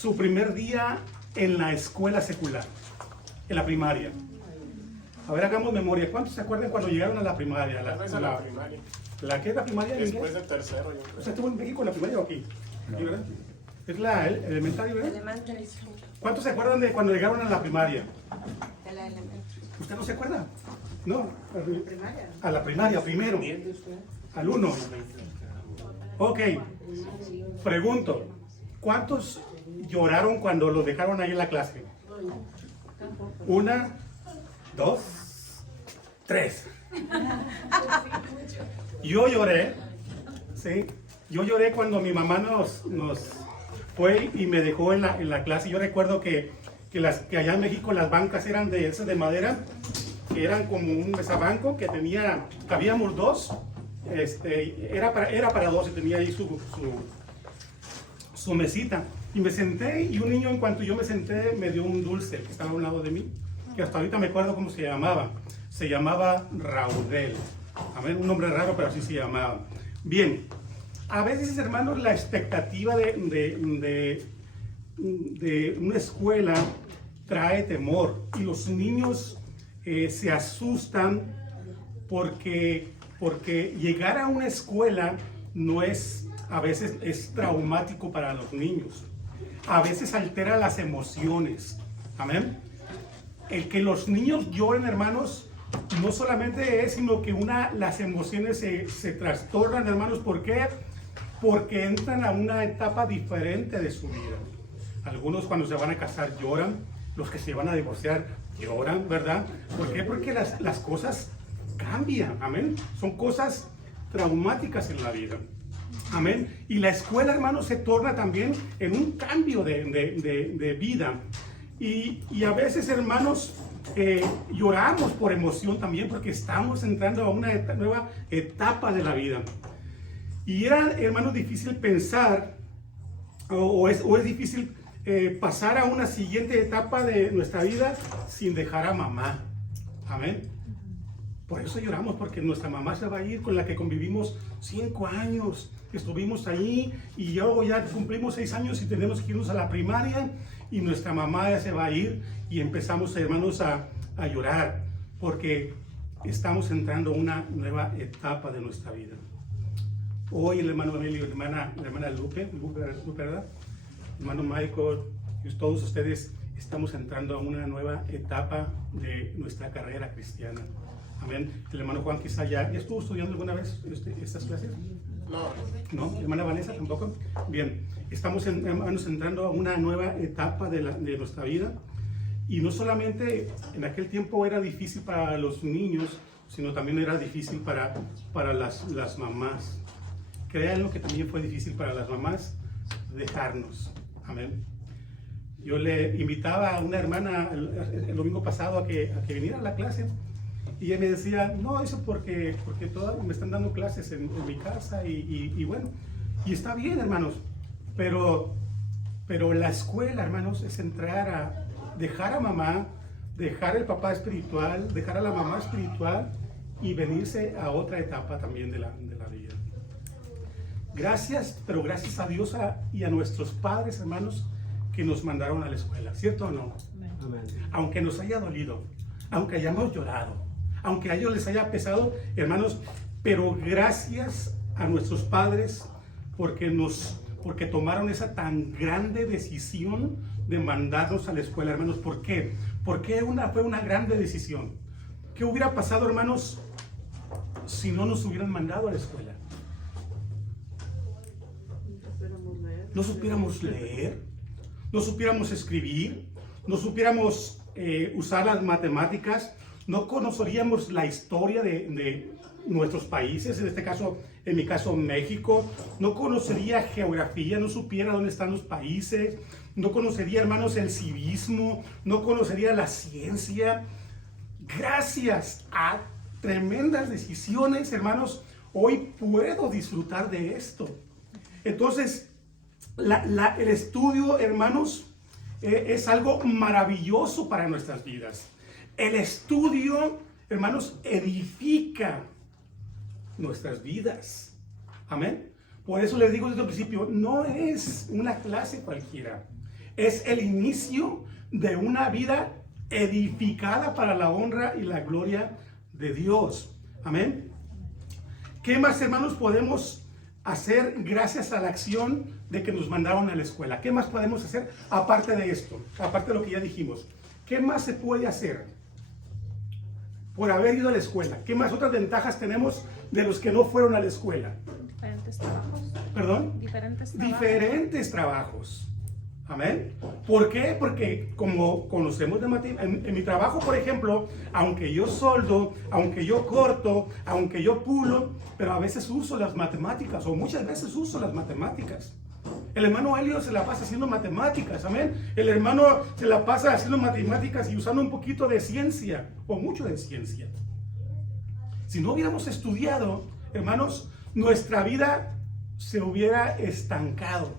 su primer día en la escuela secular, en la primaria? A ver, hagamos memoria. ¿Cuántos se acuerdan cuando llegaron a la primaria? La primaria. ¿La qué es la primaria en Después inglés? de tercero, yo creo. O sea, ¿estuvo en México en la primaria o aquí? ¿Sí, verdad? Es la elementaria, ¿verdad? Elementary school. ¿Cuántos se acuerdan de cuando llegaron a la primaria? De la elementary. ¿Usted no se acuerda? No. Primaria. A la primaria, primero. Al 1. Ok. Pregunto, ¿cuántos lloraron cuando los dejaron ahí en la clase? 1, 2, 3. Yo lloré, ¿sí? Yo lloré cuando mi mamá nos fue y me dejó en la clase. Yo recuerdo que allá en México las bancas eran de esas de madera, que eran como un mesabanco que tenía, cabíamos dos, era para dos y tenía ahí su mesita. Y me senté y un niño, en cuanto yo me senté, me dio un dulce que estaba a un lado de mí, que hasta ahorita me acuerdo cómo se llamaba. Se llamaba Raudel. A ver, un nombre raro, pero así se llamaba. Bien, a veces, hermanos, la expectativa de una escuela trae temor y los niños se asustan porque llegar a una escuela no es, a veces es traumático para los niños. A veces altera las emociones. Amén. El que los niños lloren, hermanos, no solamente es, sino que las emociones se trastornan, hermanos. ¿Por qué? Porque entran a una etapa diferente de su vida. Algunos cuando se van a casar lloran, los que se van a divorciar lloran, ¿verdad? ¿Por qué? Porque las cosas cambian, amén. Son cosas traumáticas en la vida, amén. Y la escuela, hermanos, se torna también en un cambio de vida. Y a veces, hermanos, lloramos por emoción también porque estamos entrando a una nueva etapa de la vida. Y era, hermanos, difícil pensar o es difícil pasar a una siguiente etapa de nuestra vida sin dejar a mamá. Amén. Por eso lloramos, porque nuestra mamá se va a ir, con la que convivimos 5 años. Estuvimos ahí y luego ya cumplimos 6 años y tenemos que irnos a la primaria y nuestra mamá ya se va a ir y empezamos, hermanos, a llorar porque estamos entrando a una nueva etapa de nuestra vida. Hoy el hermano Emilio, la hermana Lupe, ¿verdad? Hermano Michael, y todos ustedes estamos entrando a una nueva etapa de nuestra carrera cristiana. Amén. El hermano Juan quizá ya estuvo estudiando alguna vez estas clases. No, hermana Vanessa tampoco. Bien, estamos hermanos entrando a una nueva etapa de nuestra vida. Y no solamente en aquel tiempo era difícil para los niños, sino también era difícil para las mamás. Créanlo que también fue difícil para las mamás dejarnos. Amén. Yo le invitaba a una hermana el domingo pasado a que viniera a la clase. Y ella me decía, no, eso porque todas me están dando clases en mi casa y bueno, y está bien, hermanos, pero la escuela, hermanos, es entrar a dejar a mamá, dejar al papá espiritual, dejar a la mamá espiritual y venirse a otra etapa también de la vida. Gracias, pero gracias a Dios y a nuestros padres, hermanos, que nos mandaron a la escuela, ¿cierto o no? Amén. Aunque nos haya dolido, aunque hayamos llorado, aunque a ellos les haya pesado, hermanos, pero gracias a nuestros padres porque tomaron esa tan grande decisión de mandarnos a la escuela, hermanos. ¿Por qué? Porque fue una grande decisión. ¿Qué hubiera pasado, hermanos, si no nos hubieran mandado a la escuela? No supiéramos leer, no supiéramos escribir, no supiéramos usar las matemáticas, no conoceríamos la historia de nuestros países, en mi caso México, no conocería geografía, no supiera dónde están los países, no conocería, hermanos, el civismo, no conocería la ciencia. Gracias a tremendas decisiones, hermanos, hoy puedo disfrutar de esto. Entonces, el estudio, hermanos, es algo maravilloso para nuestras vidas. El estudio, hermanos, edifica nuestras vidas. Amén. Por eso les digo desde el principio, no es una clase cualquiera. es el inicio de una vida edificada para la honra y la gloria de Dios. Amén. ¿Qué más, hermanos, podemos hacer gracias a la acción de que nos mandaron a la escuela? ¿Qué más podemos hacer aparte de esto? Aparte de lo que ya dijimos. ¿Qué más se puede hacer por haber ido a la escuela? ¿Qué más otras ventajas tenemos de los que no fueron a la escuela? Diferentes trabajos. ¿Perdón? Diferentes trabajos. Diferentes trabajos. Amén. ¿Por qué? Porque como conocemos de matemáticas, en mi trabajo, por ejemplo, aunque yo soldo, aunque yo corto, aunque yo pulo, pero a veces uso las matemáticas, o muchas veces uso las matemáticas. El hermano Elio se la pasa haciendo matemáticas, amén. El hermano se la pasa haciendo matemáticas y usando un poquito de ciencia, o mucho de ciencia. Si no hubiéramos estudiado, hermanos, nuestra vida se hubiera estancado.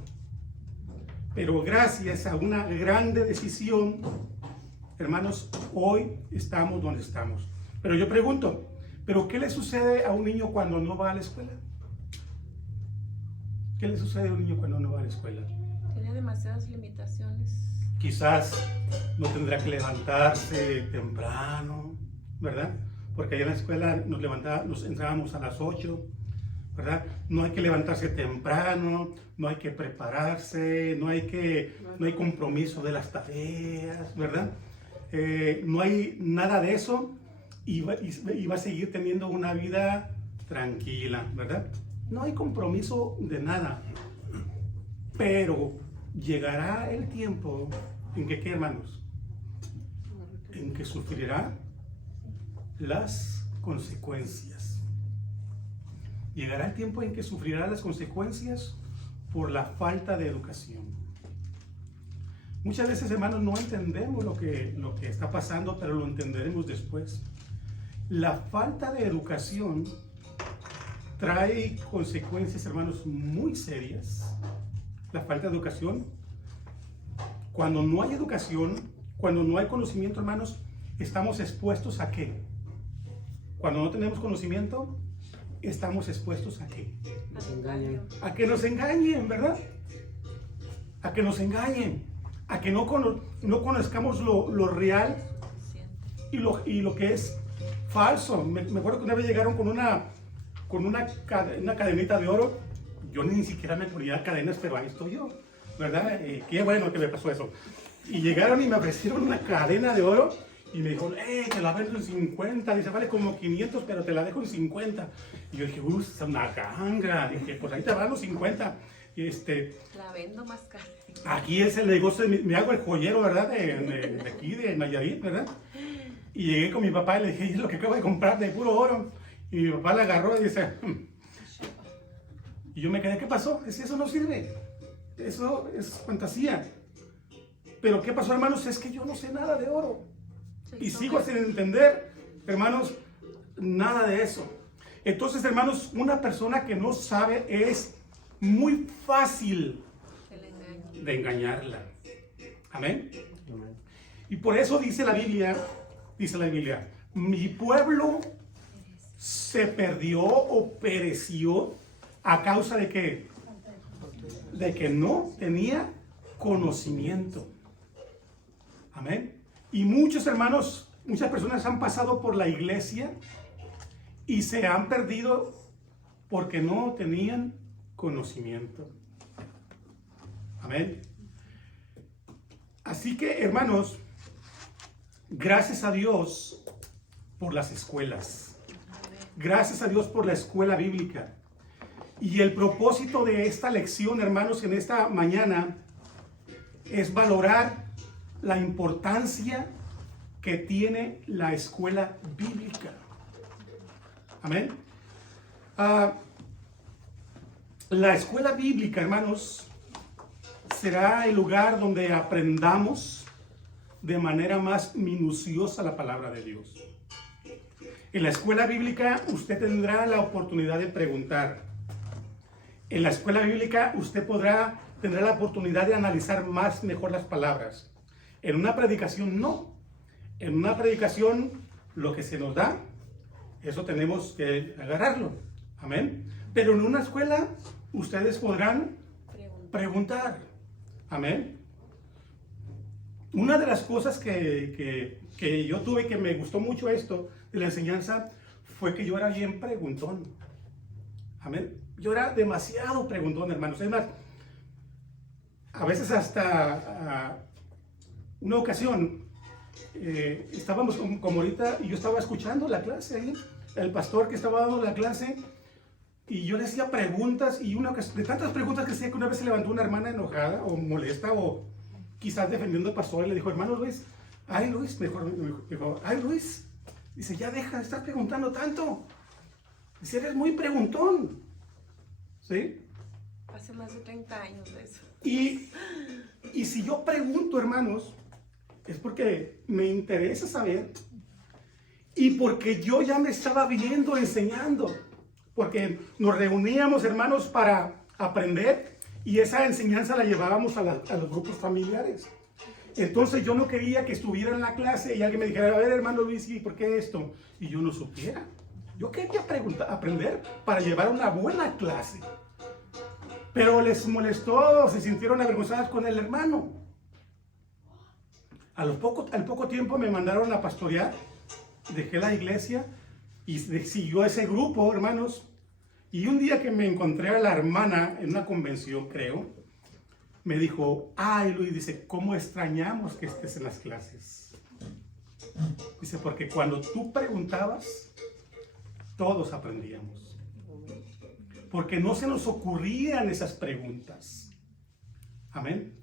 Pero gracias a una grande decisión, hermanos, hoy estamos donde estamos. Pero yo pregunto, ¿pero qué le sucede a un niño cuando no va a la escuela? ¿Qué le sucede a un niño cuando no va a la escuela? Tiene demasiadas limitaciones. Quizás no tendrá que levantarse temprano, ¿verdad? Porque allá en la escuela nos entrábamos a las 8, ¿verdad? No hay que levantarse temprano, no hay que prepararse, no hay compromiso de las tareas, ¿verdad? No hay nada de eso y va a seguir teniendo una vida tranquila, ¿verdad? No hay compromiso de nada, pero llegará el tiempo en que, ¿qué, hermanos? En que sufrirá las consecuencias. Llegará el tiempo en que sufrirá las consecuencias por la falta de educación. Muchas veces, hermanos, no entendemos lo que está pasando, pero lo entenderemos después. La falta de educación trae consecuencias, hermanos, muy serias. La falta de educación. Cuando no hay educación, cuando no hay conocimiento, hermanos, estamos expuestos ¿a qué? Cuando no tenemos conocimiento, estamos expuestos ¿a qué? A que nos engañen, ¿verdad? A que nos engañen, a que no conozcamos lo real y lo que es falso. Me acuerdo que una vez llegaron con una cadenita de oro. Yo ni siquiera me ponía cadenas, pero ahí estoy yo, ¿verdad? Qué bueno que me pasó eso. Y llegaron y me ofrecieron una cadena de oro y me dijo, te la vendo en 50. Dice, vale como 500, pero te la dejo en 50. Y yo dije, es una ganga. Dije, pues ahí te van los 50. La vendo más cara. Aquí es el negocio, me hago el joyero, ¿verdad? De aquí, de Nayarit, ¿verdad? Y llegué con mi papá y le dije, es lo que acabo de comprar de puro oro. Y mi papá la agarró y dice, Y yo me quedé, ¿qué pasó? Eso no sirve. Eso es fantasía. Pero ¿qué pasó, hermanos? Es que yo no sé nada de oro. Y sigo sin entender, hermanos, nada de eso. Entonces, hermanos, una persona que no sabe es muy fácil de engañarla. Amén. Y por eso dice la Biblia, mi pueblo se perdió o pereció a causa de qué? De que no tenía conocimiento. Amén. Y muchos hermanos, muchas personas han pasado por la iglesia y se han perdido porque no tenían conocimiento. Amén. Así que, hermanos, gracias a Dios por las escuelas. Gracias a Dios por la escuela bíblica. Y el propósito de esta lección, hermanos, en esta mañana es valorar la importancia que tiene la escuela bíblica. Amén. La escuela bíblica, hermanos, será el lugar donde aprendamos de manera más minuciosa la palabra de Dios. En la escuela bíblica usted tendrá la oportunidad de preguntar. En la escuela bíblica usted tendrá la oportunidad de analizar mejor las palabras. En una predicación no. En una predicación lo que se nos da, eso tenemos que agarrarlo. Amén. Pero en una escuela ustedes podrán preguntar. Amén. una de las cosas que yo tuve que me gustó mucho esto de la enseñanza fue que yo era bien preguntón. Amén. Yo era demasiado preguntón, hermanos. Es más, a veces hasta una ocasión estábamos como ahorita y yo estaba escuchando la clase ahí, el pastor que estaba dando la clase, y yo le hacía preguntas, y de tantas preguntas que hacía, que una vez se levantó una hermana enojada o molesta o quizás defendiendo al pastor y le dijo: hermano Luis, ay Luis, mejor dijo, ay Luis, dice, ya deja de estar preguntando tanto, dice, eres muy preguntón, ¿sí? Hace más de 30 años de eso. Y si yo pregunto, hermanos, es porque me interesa saber, y porque yo ya me estaba viendo enseñando, porque nos reuníamos, hermanos, para aprender, y esa enseñanza la llevábamos a los grupos familiares. Entonces yo no quería que estuviera en la clase y alguien me dijera: a ver, hermano Luis, ¿y por qué esto? Y yo no supiera. Yo quería aprender para llevar una buena clase. Pero les molestó, se sintieron avergonzadas con el hermano. Al poco tiempo me mandaron a pastorear, dejé la iglesia y siguió ese grupo, hermanos. Y un día que me encontré a la hermana en una convención, creo, me dijo: ay Luis, dice, ¿cómo extrañamos que estés en las clases? Dice, porque cuando tú preguntabas, todos aprendíamos. Porque no se nos ocurrían esas preguntas. Amén.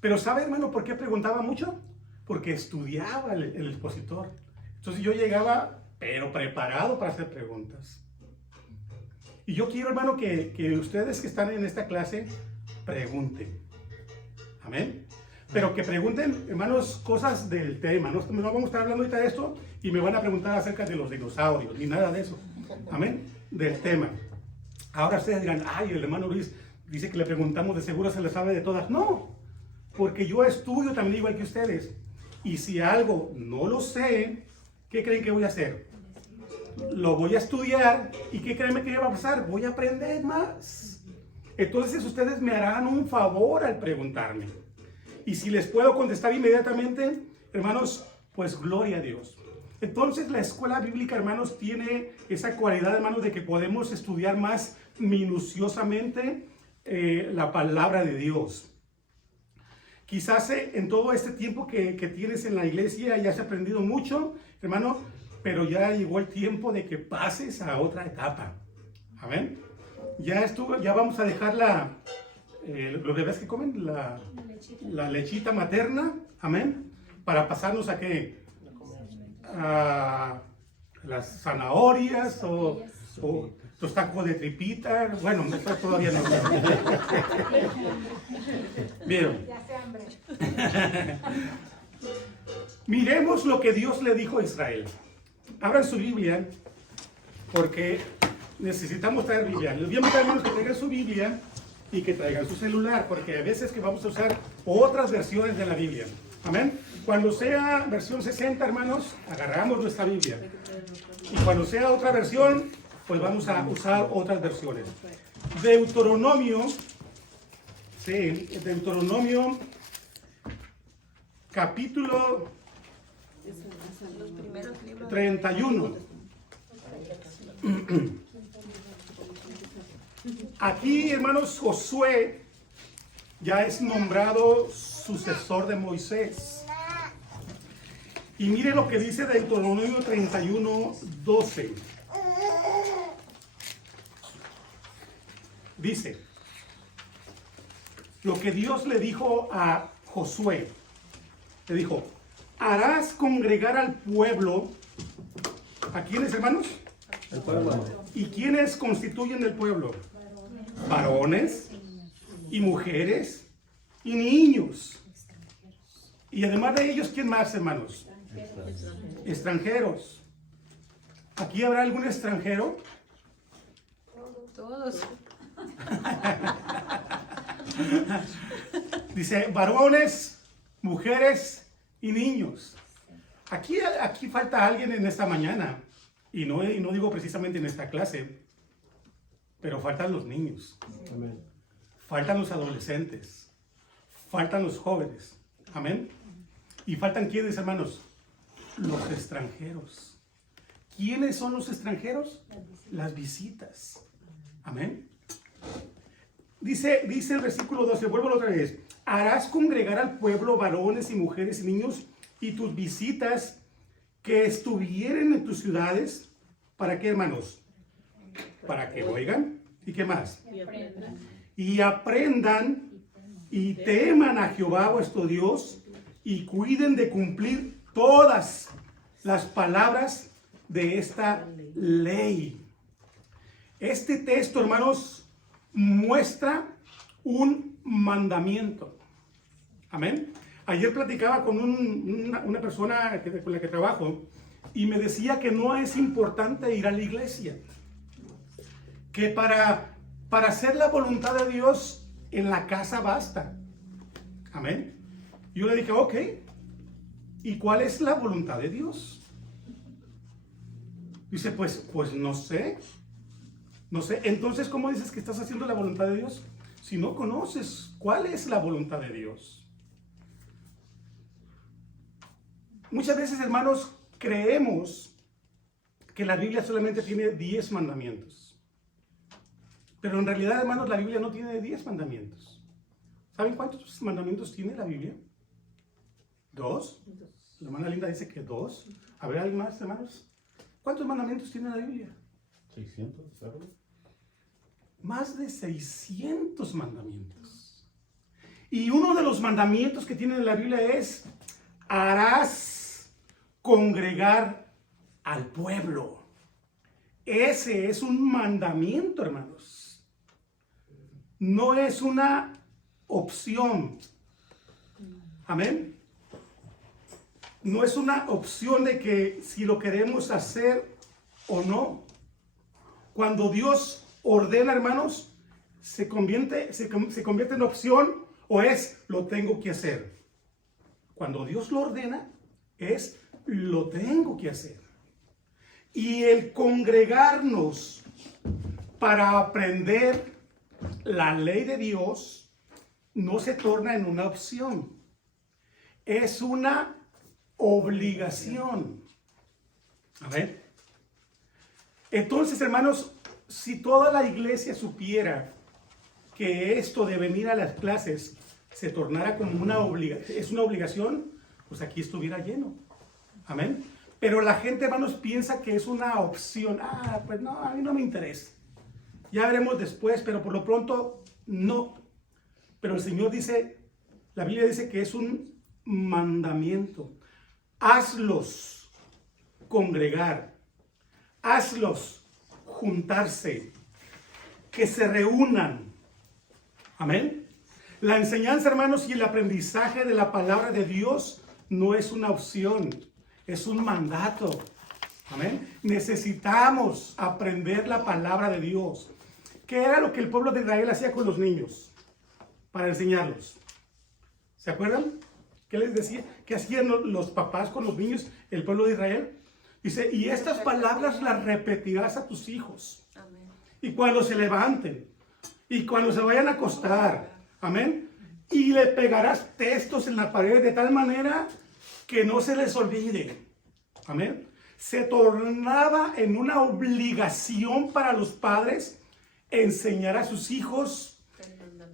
Pero ¿sabe, hermano, por qué preguntaba mucho? Porque estudiaba el expositor. Entonces yo llegaba, pero preparado para hacer preguntas. Y yo quiero, hermano, que ustedes que están en esta clase pregunten. Amén. Pero que pregunten, hermanos, cosas del tema. No vamos a estar hablando ahorita de esto y me van a preguntar acerca de los dinosaurios, ni nada de eso. Amén. Del tema. Ahora ustedes dirán: ay, el hermano Luis dice que le preguntamos, de seguro se le sabe de todas. No, porque yo estudio también igual que ustedes. Y si algo no lo sé, ¿qué creen que voy a hacer? Lo voy a estudiar. ¿Y qué creen que va a pasar? Voy a aprender más. Entonces ustedes me harán un favor al preguntarme. Y si les puedo contestar inmediatamente, hermanos, pues gloria a Dios. Entonces la escuela bíblica, hermanos, tiene esa cualidad, hermanos, de que podemos estudiar más minuciosamente la palabra de Dios. Quizás en todo este tiempo que tienes en la iglesia ya has aprendido mucho, hermano, pero ya llegó el tiempo de que pases a otra etapa. Amén. Ya vamos a dejar los bebés que comen la lechita materna, amén, para pasarnos a qué, a las zanahorias o los tacos de tripita. Bueno, eso todavía no. Bien. Miremos lo que Dios le dijo a Israel. Abran su Biblia, porque necesitamos traer Biblia. Les voy a invitar, hermanos, que traigan su Biblia y que traigan su celular, porque a veces que vamos a usar otras versiones de la Biblia. Amén. Cuando sea versión 60, hermanos, agarramos nuestra Biblia. Y cuando sea otra versión, pues vamos a usar otras versiones. Deuteronomio, capítulo Los primeros libros 31. Aquí, hermanos, Josué ya es nombrado sucesor de Moisés. Y mire lo que dice Deuteronomio 31:12. Dice, lo que Dios le dijo a Josué, le dijo: harás congregar al pueblo. ¿A quiénes, hermanos? El pueblo. ¿Y quiénes constituyen el pueblo? Varones y mujeres y niños. Y además de ellos, ¿quién más, hermanos? Extranjeros. ¿Aquí habrá algún extranjero? todos. Dice varones, mujeres y niños. Aquí falta alguien en esta mañana. Y no digo precisamente en esta clase, pero faltan los niños. Amén. Faltan los adolescentes. Faltan los jóvenes. Amén. ¿Y faltan quiénes, hermanos? Los extranjeros. ¿Quiénes son los extranjeros? Las visitas. Amén. Dice el versículo 12, vuelvo otra vez. Harás congregar al pueblo varones y mujeres y niños y tus visitas que estuvieren en tus ciudades. ¿Para qué, hermanos? Para que oigan. ¿Y qué más? Y aprendan y teman a Jehová vuestro Dios y cuiden de cumplir todas las palabras de esta ley. Este texto, hermanos, muestra un mandamiento. Amén. Ayer platicaba con una persona con la que trabajo y me decía que no es importante ir a la iglesia. Que para hacer la voluntad de Dios en la casa basta. Amén. Yo le dije, ok. ¿Y cuál es la voluntad de Dios? Dice, pues no sé. No sé. Entonces, ¿cómo dices que estás haciendo la voluntad de Dios? Si no conoces cuál es la voluntad de Dios. Muchas veces, hermanos, creemos que la Biblia solamente tiene 10 mandamientos. Pero en realidad, hermanos, la Biblia no tiene 10 mandamientos. ¿Saben cuántos mandamientos tiene la Biblia? 2. La hermana Linda dice que 2. A ver, ¿alguien más, hermanos? ¿Cuántos mandamientos tiene la Biblia? 600, ¿sabes? Más de 600 mandamientos. Y uno de los mandamientos que tiene la Biblia es: harás congregar al pueblo. Ese es un mandamiento, hermanos. No es una opción. Amén. No es una opción de que si lo queremos hacer o no. Cuando Dios ordena, hermanos, se convierte en opción o es lo tengo que hacer. Cuando Dios lo ordena, es lo tengo que hacer. Y el congregarnos para aprender la ley de Dios no se torna en una opción. Es una obligación. A ver. Entonces, hermanos, si toda la iglesia supiera que esto de venir a las clases se tornara como una obligación, pues aquí estuviera lleno. Amén. Pero la gente, hermanos, piensa que es una opción. Pues no, a mí no me interesa. Ya veremos después, pero por lo pronto no. Pero el Señor dice, la Biblia dice que es un mandamiento. Hazlos congregar. Hazlos juntarse. Que se reúnan. Amén. La enseñanza, hermanos, y el aprendizaje de la palabra de Dios no es una opción, es un mandato. Amén. Necesitamos aprender la palabra de Dios. ¿Qué era lo que el pueblo de Israel hacía con los niños para enseñarlos? ¿Se acuerdan? ¿Qué les decía? ¿Qué hacían los papás con los niños, el pueblo de Israel? Dice, y estas palabras las repetirás a tus hijos. Amén. Y cuando se levanten, y cuando se vayan a acostar, amén, y le pegarás textos en la pared de tal manera que no se les olvide, amén. Se tornaba en una obligación para los padres enseñar a sus hijos,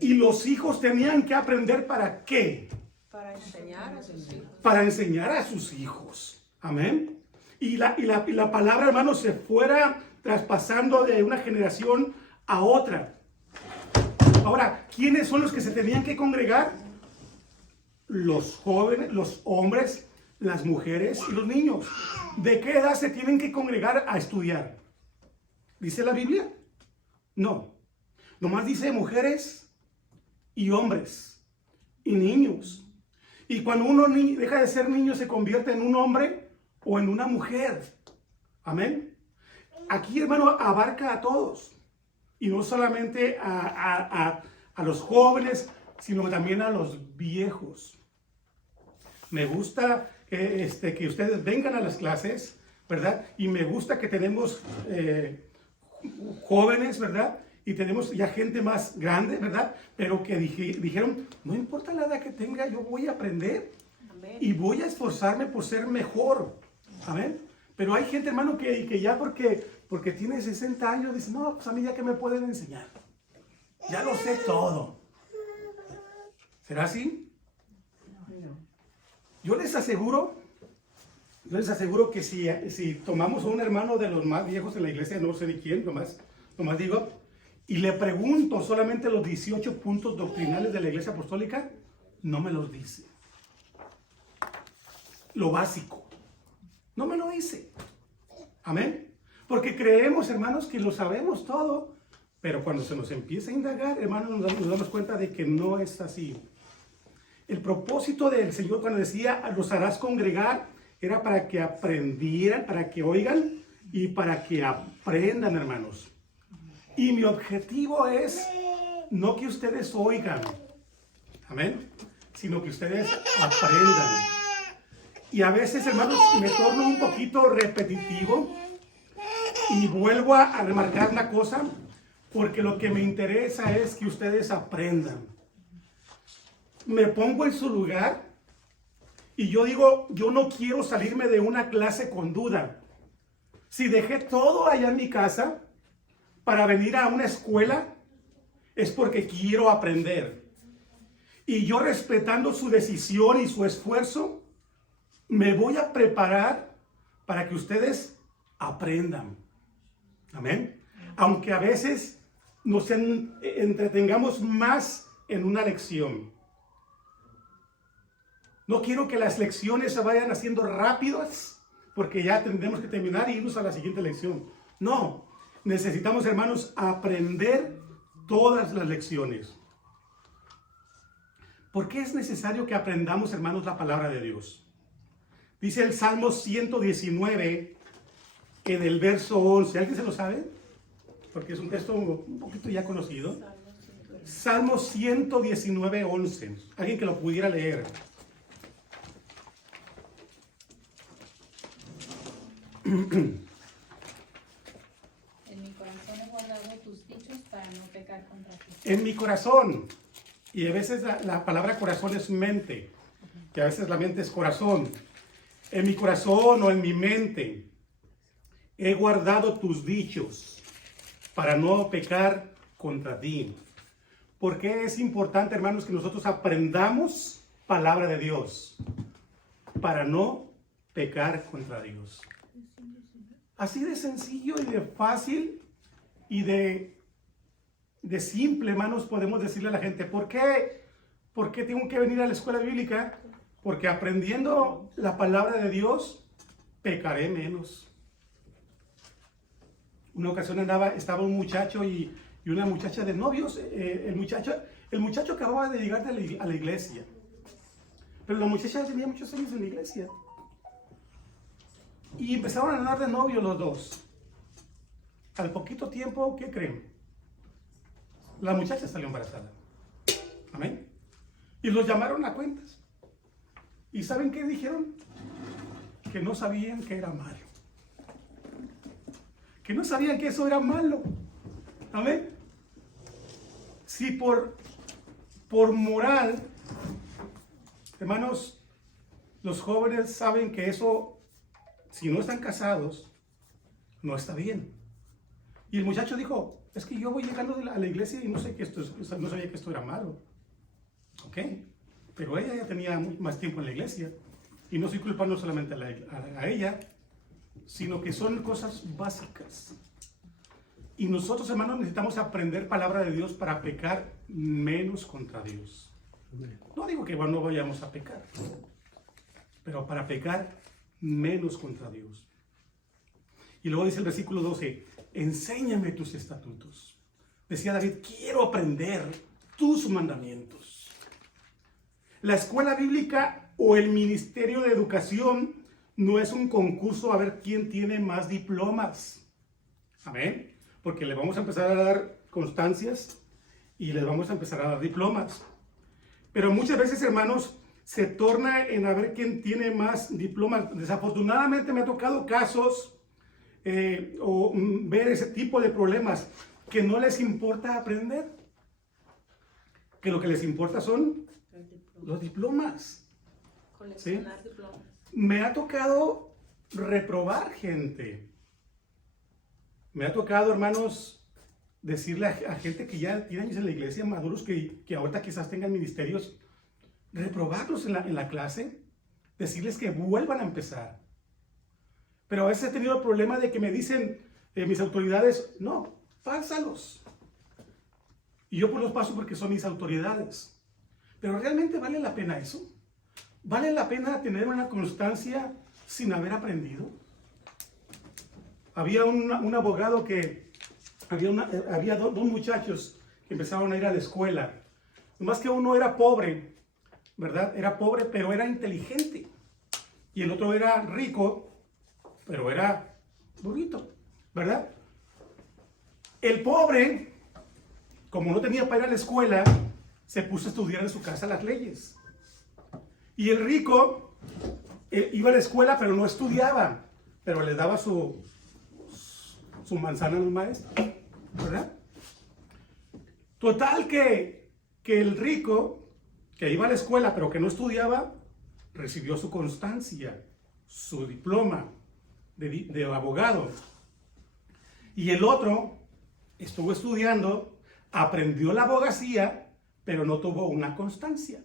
y los hijos tenían que aprender ¿para qué? Para enseñar a sus hijos. Para enseñar a sus hijos, amén. Y la palabra, hermanos, se fuera traspasando de una generación a otra. Ahora, ¿quiénes son los que se tenían que congregar? Los jóvenes, los hombres, las mujeres y los niños. ¿De qué edad se tienen que congregar a estudiar? ¿Dice la Biblia? No. Nomás dice mujeres y hombres y niños. Y cuando uno deja de ser niño, se convierte en un hombre o en una mujer. Amén. Aquí, hermano, abarca a todos. Y no solamente a los jóvenes, sino también a los viejos. Me gusta que ustedes vengan a las clases, ¿verdad? Y me gusta que tenemos jóvenes, ¿verdad? Y tenemos ya gente más grande, ¿verdad? Pero que dijeron, no importa la edad que tenga, yo voy a aprender. Amén. Y voy a esforzarme por ser mejor. Amén. Pero hay gente, hermano, que ya porque tiene 60 años, dice, no, pues a mí ya que me pueden enseñar. Ya lo sé todo. ¿Será así? Yo les aseguro que si tomamos a un hermano de los más viejos en la iglesia, no sé de quién, nomás digo, y le pregunto solamente los 18 puntos doctrinales de la iglesia apostólica, no me los dice. Lo básico. No me lo dice. Amén. Porque creemos, hermanos, que lo sabemos todo, pero cuando se nos empieza a indagar, hermanos, nos damos cuenta de que no es así. El propósito del Señor cuando decía, los harás congregar, era para que aprendieran, para que oigan y para que aprendan, hermanos. Y mi objetivo es no que ustedes oigan, amén, sino que ustedes aprendan. Y a veces, hermanos, me torno un poquito repetitivo y vuelvo a remarcar una cosa, porque lo que me interesa es que ustedes aprendan. Me pongo en su lugar y yo digo, yo no quiero salirme de una clase con duda. Si dejé todo allá en mi casa para venir a una escuela, es porque quiero aprender. Y yo, respetando su decisión y su esfuerzo, me voy a preparar para que ustedes aprendan. Amén. Aunque a veces nos entretengamos más en una lección. No quiero que las lecciones se vayan haciendo rápidas, porque ya tendremos que terminar y irnos a la siguiente lección. No, necesitamos, hermanos, aprender todas las lecciones. ¿Por qué es necesario que aprendamos, hermanos, la palabra de Dios? Dice el Salmo 119, en el verso 11. ¿Alguien se lo sabe? Porque es un texto un poquito ya conocido. Salmo 119, 11. Alguien que lo pudiera leer. En mi corazón he guardado tus dichos para no pecar contra ti. En mi corazón. Y a veces la palabra corazón es mente. Que a veces la mente es corazón. En mi corazón o en mi mente he guardado tus dichos para no pecar contra ti. ¿Por qué es importante, hermanos, que nosotros aprendamos palabra de Dios? Para no pecar contra Dios. Así de sencillo y de fácil y de simple, hermanos, podemos decirle a la gente, ¿por qué? ¿Por qué tengo que venir a la escuela bíblica? Porque aprendiendo la palabra de Dios, pecaré menos. Una ocasión estaba un muchacho y una muchacha de novios. El muchacho acababa de llegar a la iglesia. Pero la muchacha tenía muchos años en la iglesia. Y empezaron a andar de novios los dos. Al poquito tiempo, ¿qué creen? La muchacha salió embarazada. Amén. Y los llamaron a cuentas. ¿Y saben qué dijeron? Que no sabían que era malo. Que no sabían que eso era malo. Amén. Si por moral, hermanos, los jóvenes saben que eso, si no están casados, no está bien. Y el muchacho dijo, es que yo voy llegando a la iglesia y no sabía que esto era malo. ¿Ok? Pero ella ya tenía más tiempo en la iglesia. Y no estoy culpando solamente a ella, sino que son cosas básicas. Y nosotros, hermanos, necesitamos aprender palabra de Dios para pecar menos contra Dios. No digo que no vayamos a pecar, pero para pecar menos contra Dios. Y luego dice el versículo 12, enséñame tus estatutos. Decía David, quiero aprender tus mandamientos. La escuela bíblica o el ministerio de educación no es un concurso a ver quién tiene más diplomas. Amén. Porque le vamos a empezar a dar constancias y les vamos a empezar a dar diplomas. Pero muchas veces, hermanos, se torna en a ver quién tiene más diplomas. Desafortunadamente me ha tocado casos o ver ese tipo de problemas que no les importa aprender. Que lo que les importa son los diplomas. Coleccionar diplomas. Me ha tocado reprobar gente. Me ha tocado, hermanos, decirle a gente que ya tiene años en la iglesia, maduros, que ahorita quizás tengan ministerios, reprobarlos en la clase, decirles que vuelvan a empezar. Pero a veces he tenido el problema de que me dicen mis autoridades, no, pásalos. Y yo pues los paso porque son mis autoridades. Pero ¿realmente vale la pena eso? ¿Vale la pena tener una constancia sin haber aprendido? Había un abogado que, había dos muchachos que empezaron a ir a la escuela. Más que uno era pobre, ¿verdad? Era pobre, pero era inteligente. Y el otro era rico, pero era burrito, ¿verdad? El pobre, como no tenía para ir a la escuela, se puso a estudiar en su casa las leyes. Y el rico iba a la escuela, pero no estudiaba, pero le daba su manzana a los maestros, ¿verdad? Total que el rico, que iba a la escuela, pero que no estudiaba, recibió su constancia, su diploma de abogado. Y el otro estuvo estudiando, aprendió la abogacía, pero no tuvo una constancia.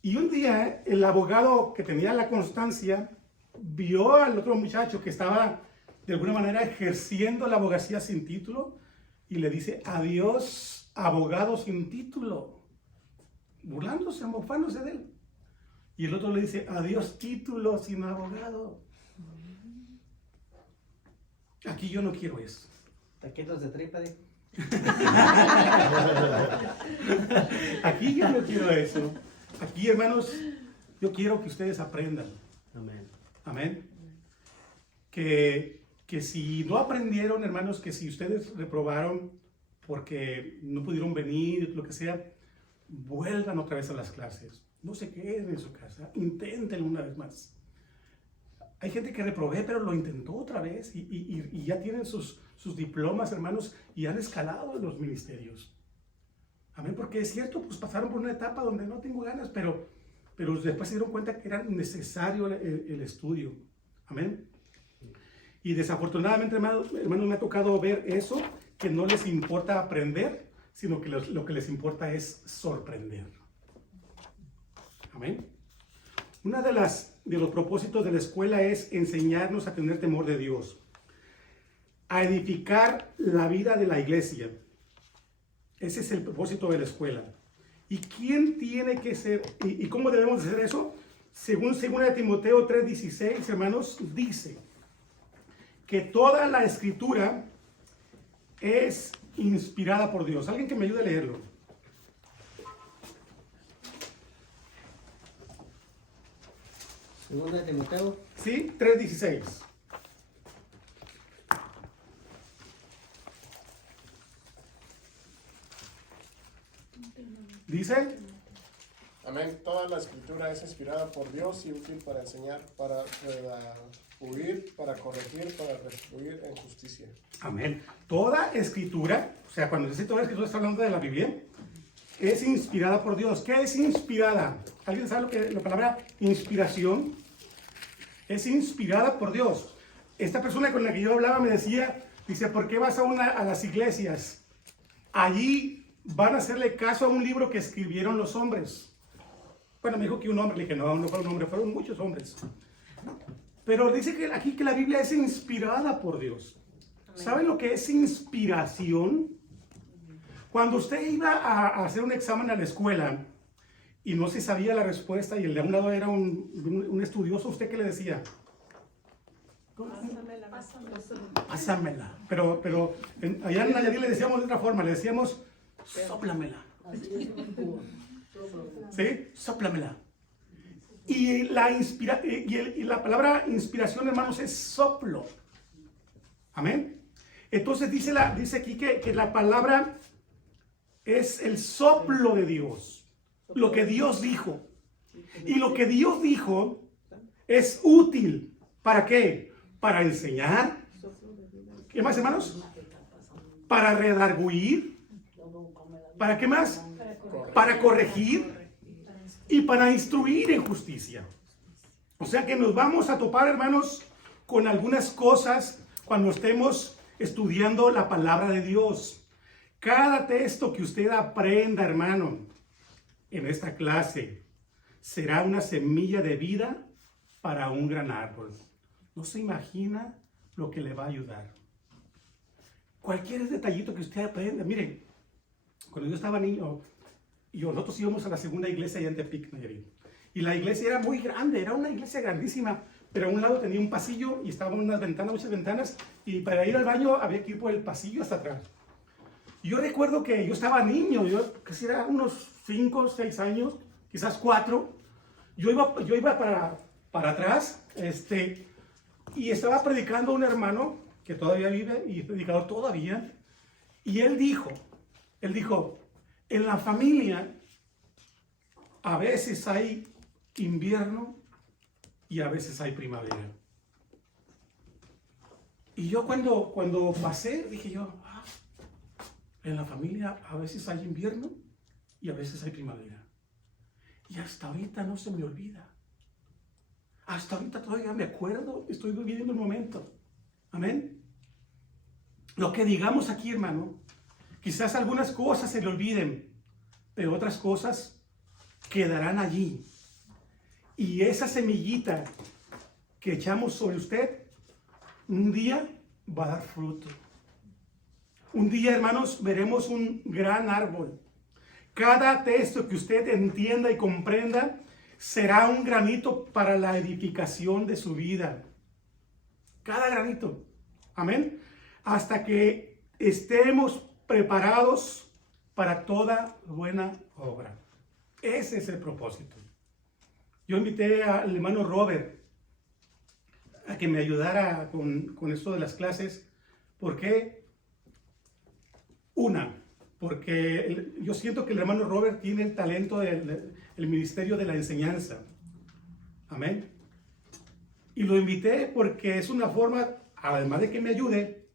Y un día el abogado que tenía la constancia vio al otro muchacho que estaba de alguna manera ejerciendo la abogacía sin título y le dice, adiós, abogado sin título, burlándose, mofándose de él. Y el otro le dice, adiós, título sin abogado. Aquí yo no quiero eso. Taquitos de tripa, dijo. Aquí yo no quiero eso. Aquí, hermanos, yo quiero que ustedes aprendan. Amén. Amén. Que si no aprendieron, hermanos, que si ustedes reprobaron porque no pudieron venir, lo que sea, vuelvan otra vez a las clases. No se queden en su casa. Inténtenlo una vez más. Hay gente que reprobé, pero lo intentó otra vez y ya tienen sus diplomas, hermanos, y han escalado en los ministerios. Amén, porque es cierto, pues pasaron por una etapa donde no tengo ganas, pero después se dieron cuenta que era necesario el estudio. Amén. Y desafortunadamente, hermanos, me ha tocado ver eso, que no les importa aprender, sino que lo que les importa es sorprender. Amén. Uno de los propósitos de la escuela es enseñarnos a tener temor de Dios, a edificar la vida de la iglesia. Ese es el propósito de la escuela. ¿Y quién tiene que ser? ¿Y cómo debemos hacer eso? Según 2 Timoteo 3:16, hermanos, dice que toda la escritura es inspirada por Dios. ¿Alguien que me ayude a leerlo? Segunda de Timoteo. Sí, 3:16. Dice, Amén. Toda la escritura es inspirada por Dios y útil para enseñar, para redarguir, para corregir, para restituir en justicia. amén. Toda escritura, o sea, cuando dice toda escritura está hablando de la Biblia, es inspirada por Dios. ¿Qué es inspirada? ¿Alguien sabe lo que la palabra inspiración? Es inspirada por Dios. Esta persona con la que yo hablaba me decía, dice, ¿por qué vas a las iglesias? Allí van a hacerle caso a un libro que escribieron los hombres. Bueno, me dijo que un hombre, le dije, no fue un hombre, fueron muchos hombres. Pero dice que aquí que la Biblia es inspirada por Dios. ¿Saben lo que es inspiración? Cuando usted iba a hacer un examen a la escuela y no se sabía la respuesta y el de un lado era un estudioso, ¿usted qué le decía? Pásamela. Pero allá en Nayarit le decíamos de otra forma, le decíamos, sóplamela. ¿Sí? Sóplamela. Y la palabra inspiración, hermanos, es soplo. Amén. Entonces dice aquí que la palabra es el soplo de Dios. Lo que Dios dijo. Y lo que Dios dijo es útil. ¿Para qué? Para enseñar. ¿Qué más, hermanos? Para redarguir. ¿Para qué más? Para corregir. y para instruir en justicia. O sea que nos vamos a topar, hermanos, con algunas cosas cuando estemos estudiando la palabra de Dios. Cada texto que usted aprenda, hermano, en esta clase, será una semilla de vida para un gran árbol. No se imagina lo que le va a ayudar. Cualquier detallito que usted aprenda. Miren, cuando yo estaba niño, nosotros íbamos a la segunda iglesia allá en Tepic, Nayarit. Y la iglesia era muy grande, era una iglesia grandísima, pero a un lado tenía un pasillo y estaban unas ventanas, muchas ventanas, y para ir al baño había que ir por el pasillo hasta atrás. Y yo recuerdo que yo estaba niño, yo casi era unos 5, 6 años, quizás 4. Yo iba para atrás, y estaba predicando un hermano que todavía vive y es predicador todavía, y él dijo, en la familia a veces hay invierno y a veces hay primavera. Y yo cuando pasé, dije yo, en la familia a veces hay invierno y a veces hay primavera. Y hasta ahorita no se me olvida. Hasta ahorita todavía me acuerdo, estoy viviendo el momento. Amén. Lo que digamos aquí, hermano, quizás algunas cosas se le olviden, pero otras cosas quedarán allí. Y esa semillita que echamos sobre usted, un día va a dar fruto. Un día, hermanos, veremos un gran árbol. Cada texto que usted entienda y comprenda será un granito para la edificación de su vida. Cada granito. Amén. Hasta que estemos preparados para toda buena obra. Ese es el propósito. Yo invité al hermano Robert a que me ayudara con esto de las clases. ¿Por qué? Porque yo siento que el hermano Robert tiene el talento del ministerio de la enseñanza. Amén. Y lo invité porque es una forma, además de que me ayude,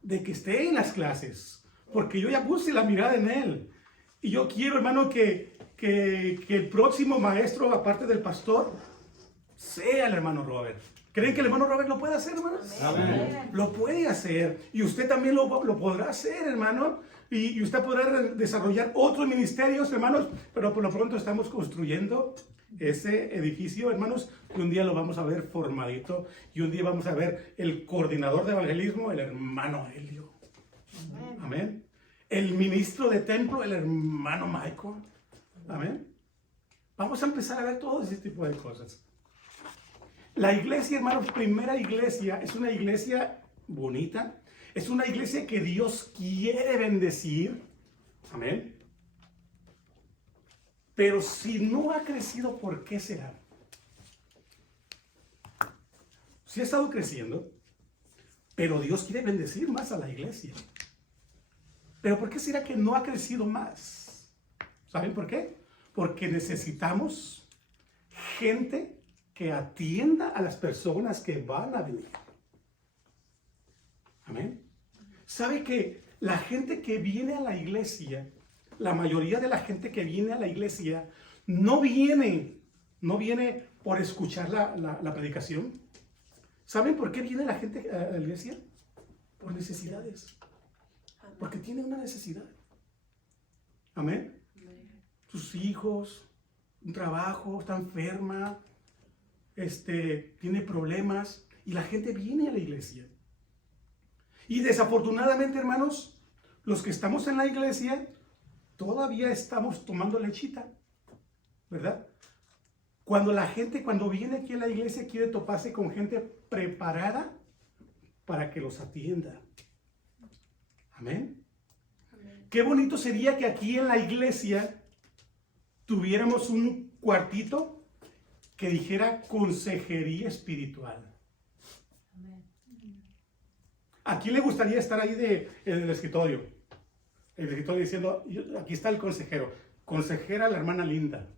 de que esté en las clases. Porque yo ya puse la mirada en él. Y yo quiero, hermano, que el próximo maestro, aparte del pastor, sea el hermano Robert. ¿Creen que el hermano Robert lo puede hacer, hermanos? Amén. Lo puede hacer. Y usted también lo podrá hacer, hermano. Y usted podrá desarrollar otros ministerios, hermanos. Pero por lo pronto estamos construyendo ese edificio, hermanos. Y un día lo vamos a ver formadito. Y un día vamos a ver el coordinador de evangelismo, el hermano Helio. Amén. El ministro de templo, el hermano Michael. Amén. Vamos a empezar a ver todo ese tipo de cosas. La iglesia, hermanos, primera iglesia, es una iglesia bonita. Es una iglesia que Dios quiere bendecir. Amén. Pero si no ha crecido, ¿por qué será? Sí ha estado creciendo, pero Dios quiere bendecir más a la iglesia. Pero ¿por qué será que no ha crecido más? ¿Saben por qué? Porque necesitamos gente que atienda a las personas que van a venir. Amén. ¿Sabe que la gente que viene a la iglesia, la mayoría de la gente que viene a la iglesia, no viene por escuchar la predicación? ¿Saben por qué viene la gente a la iglesia? Por necesidades. Porque tiene una necesidad. Amén. Sus hijos, un trabajo, está enferma, tiene problemas, y la gente viene a la iglesia. Y desafortunadamente, hermanos, los que estamos en la iglesia todavía estamos tomando lechita, ¿verdad? Cuando viene aquí a la iglesia, quiere toparse con gente preparada para que los atienda. Amén. Qué bonito sería que aquí en la iglesia tuviéramos un cuartito que dijera consejería espiritual. ¿A quién le gustaría estar ahí en el escritorio? El escritorio diciendo, aquí está el consejero. Consejera la hermana Linda.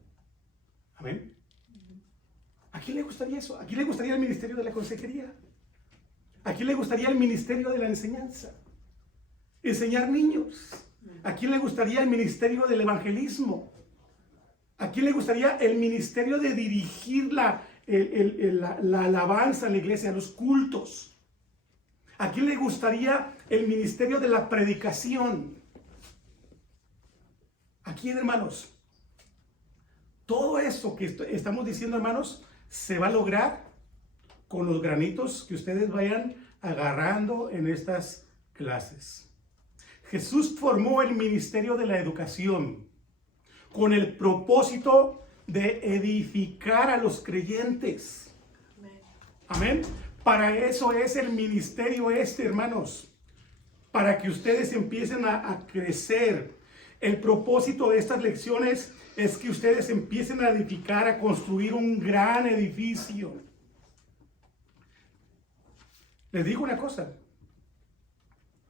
Amén. ¿A quién le gustaría eso? ¿A quién le gustaría el ministerio de la consejería? ¿A quién le gustaría el ministerio de la enseñanza? Enseñar niños. ¿A quién le gustaría el ministerio del evangelismo? ¿A quién le gustaría el ministerio de dirigir la alabanza en la iglesia, los cultos? ¿A quién le gustaría el ministerio de la predicación? ¿A quién, hermanos? Todo eso que estamos diciendo, hermanos, se va a lograr con los granitos que ustedes vayan agarrando en estas clases. Jesús formó el ministerio de la educación con el propósito de edificar a los creyentes. Amén. Para eso es el ministerio hermanos. Para que ustedes empiecen a crecer. El propósito de estas lecciones es que ustedes empiecen a edificar, a construir un gran edificio. Les digo una cosa.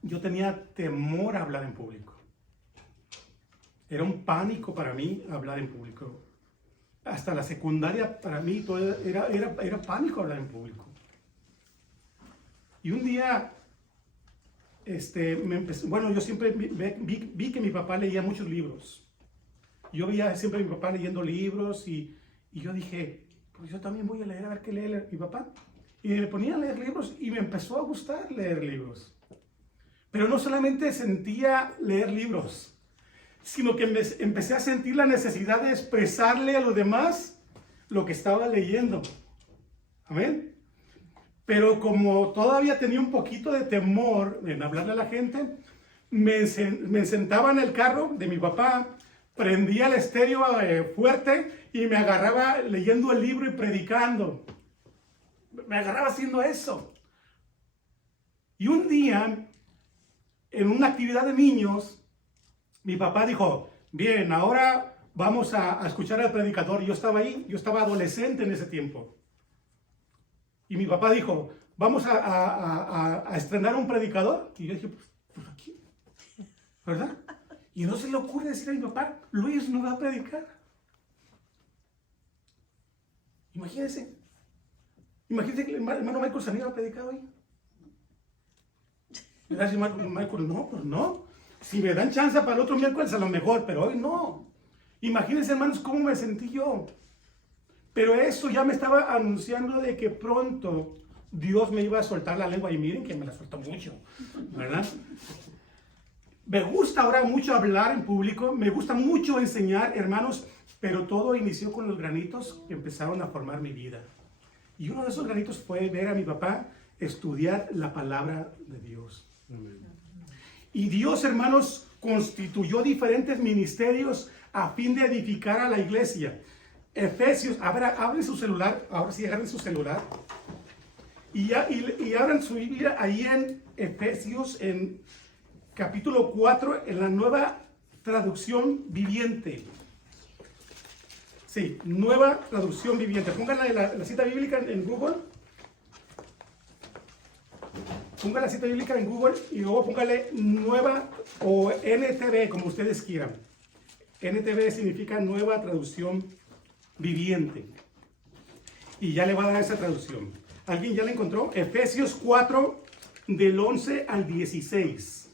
Yo tenía temor a hablar en público. Era un pánico para mí hablar en público. Hasta la secundaria para mí todo era pánico hablar en público. Y un día, yo siempre vi que mi papá leía muchos libros. Yo veía siempre a mi papá leyendo libros y yo dije, pues yo también voy a leer, a ver qué lee mi papá. Y me ponía a leer libros y me empezó a gustar leer libros. Pero no solamente sentía leer libros, sino que empecé a sentir la necesidad de expresarle a los demás lo que estaba leyendo. Amén. Pero como todavía tenía un poquito de temor en hablarle a la gente, me sentaba en el carro de mi papá, prendía el estéreo fuerte y me agarraba leyendo el libro y predicando. Me agarraba haciendo eso. Y un día, en una actividad de niños, mi papá dijo, bien, ahora vamos a escuchar al predicador. Yo estaba ahí, yo estaba adolescente en ese tiempo. Y mi papá dijo, vamos a estrenar un predicador. Y yo dije, pues aquí, ¿verdad? Y no se le ocurre decir a mi papá, Luis no va a predicar. Imagínense que el hermano Michael Sanilla va a predicar hoy. ¿Verdad, hermano Michael? No, pues no. Si me dan chance para el otro miércoles a lo mejor, pero hoy no. Imagínense, hermanos, cómo me sentí yo. Pero eso ya me estaba anunciando de que pronto Dios me iba a soltar la lengua. Y miren que me la suelto mucho, ¿verdad? Me gusta ahora mucho hablar en público. Me gusta mucho enseñar, hermanos. Pero todo inició con los granitos que empezaron a formar mi vida. Y uno de esos granitos fue ver a mi papá estudiar la palabra de Dios. Y Dios, hermanos, constituyó diferentes ministerios a fin de edificar a la iglesia. Efesios, a ver, abren su celular, ahora sí agarren su celular. Y abran su Biblia ahí en Efesios, en capítulo 4, en la Nueva Traducción Viviente. Sí, Nueva Traducción Viviente. Pónganla la cita bíblica en Google. Pongan la cita bíblica en Google y luego póngale Nueva o NTV, como ustedes quieran. NTV significa Nueva Traducción Viviente. Y ya le va a dar esa traducción. ¿Alguien ya la encontró? Efesios 4, del 11 al 16.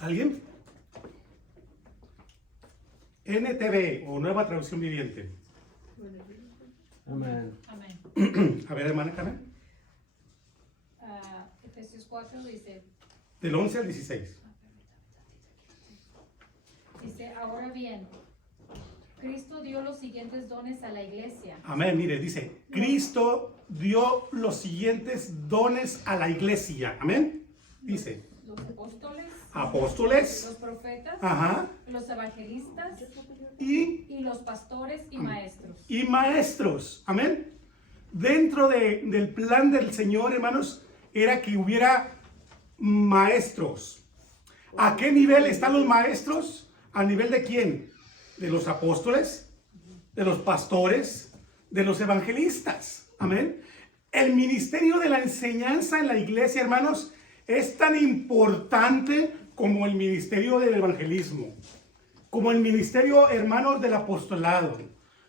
¿Alguien? NTV o Nueva Traducción Viviente. Amén. Amén. A ver, hermana Carmen. Efesios 4 dice, Del 11 al 16. ahora bien, Cristo dio los siguientes dones a la iglesia. Amén, mire, dice, Cristo dio los siguientes dones a la iglesia. Amén. Dice, Los apóstoles, los profetas, ajá, los evangelistas y los pastores y maestros. maestros. Amén. Dentro del plan del Señor, hermanos, era que hubiera maestros. ¿A qué nivel están los maestros? ¿A nivel de quién? De los apóstoles, de los pastores, de los evangelistas. Amén. El ministerio de la enseñanza en la iglesia, hermanos, es tan importante como el ministerio del evangelismo, como el ministerio, hermanos, del apostolado,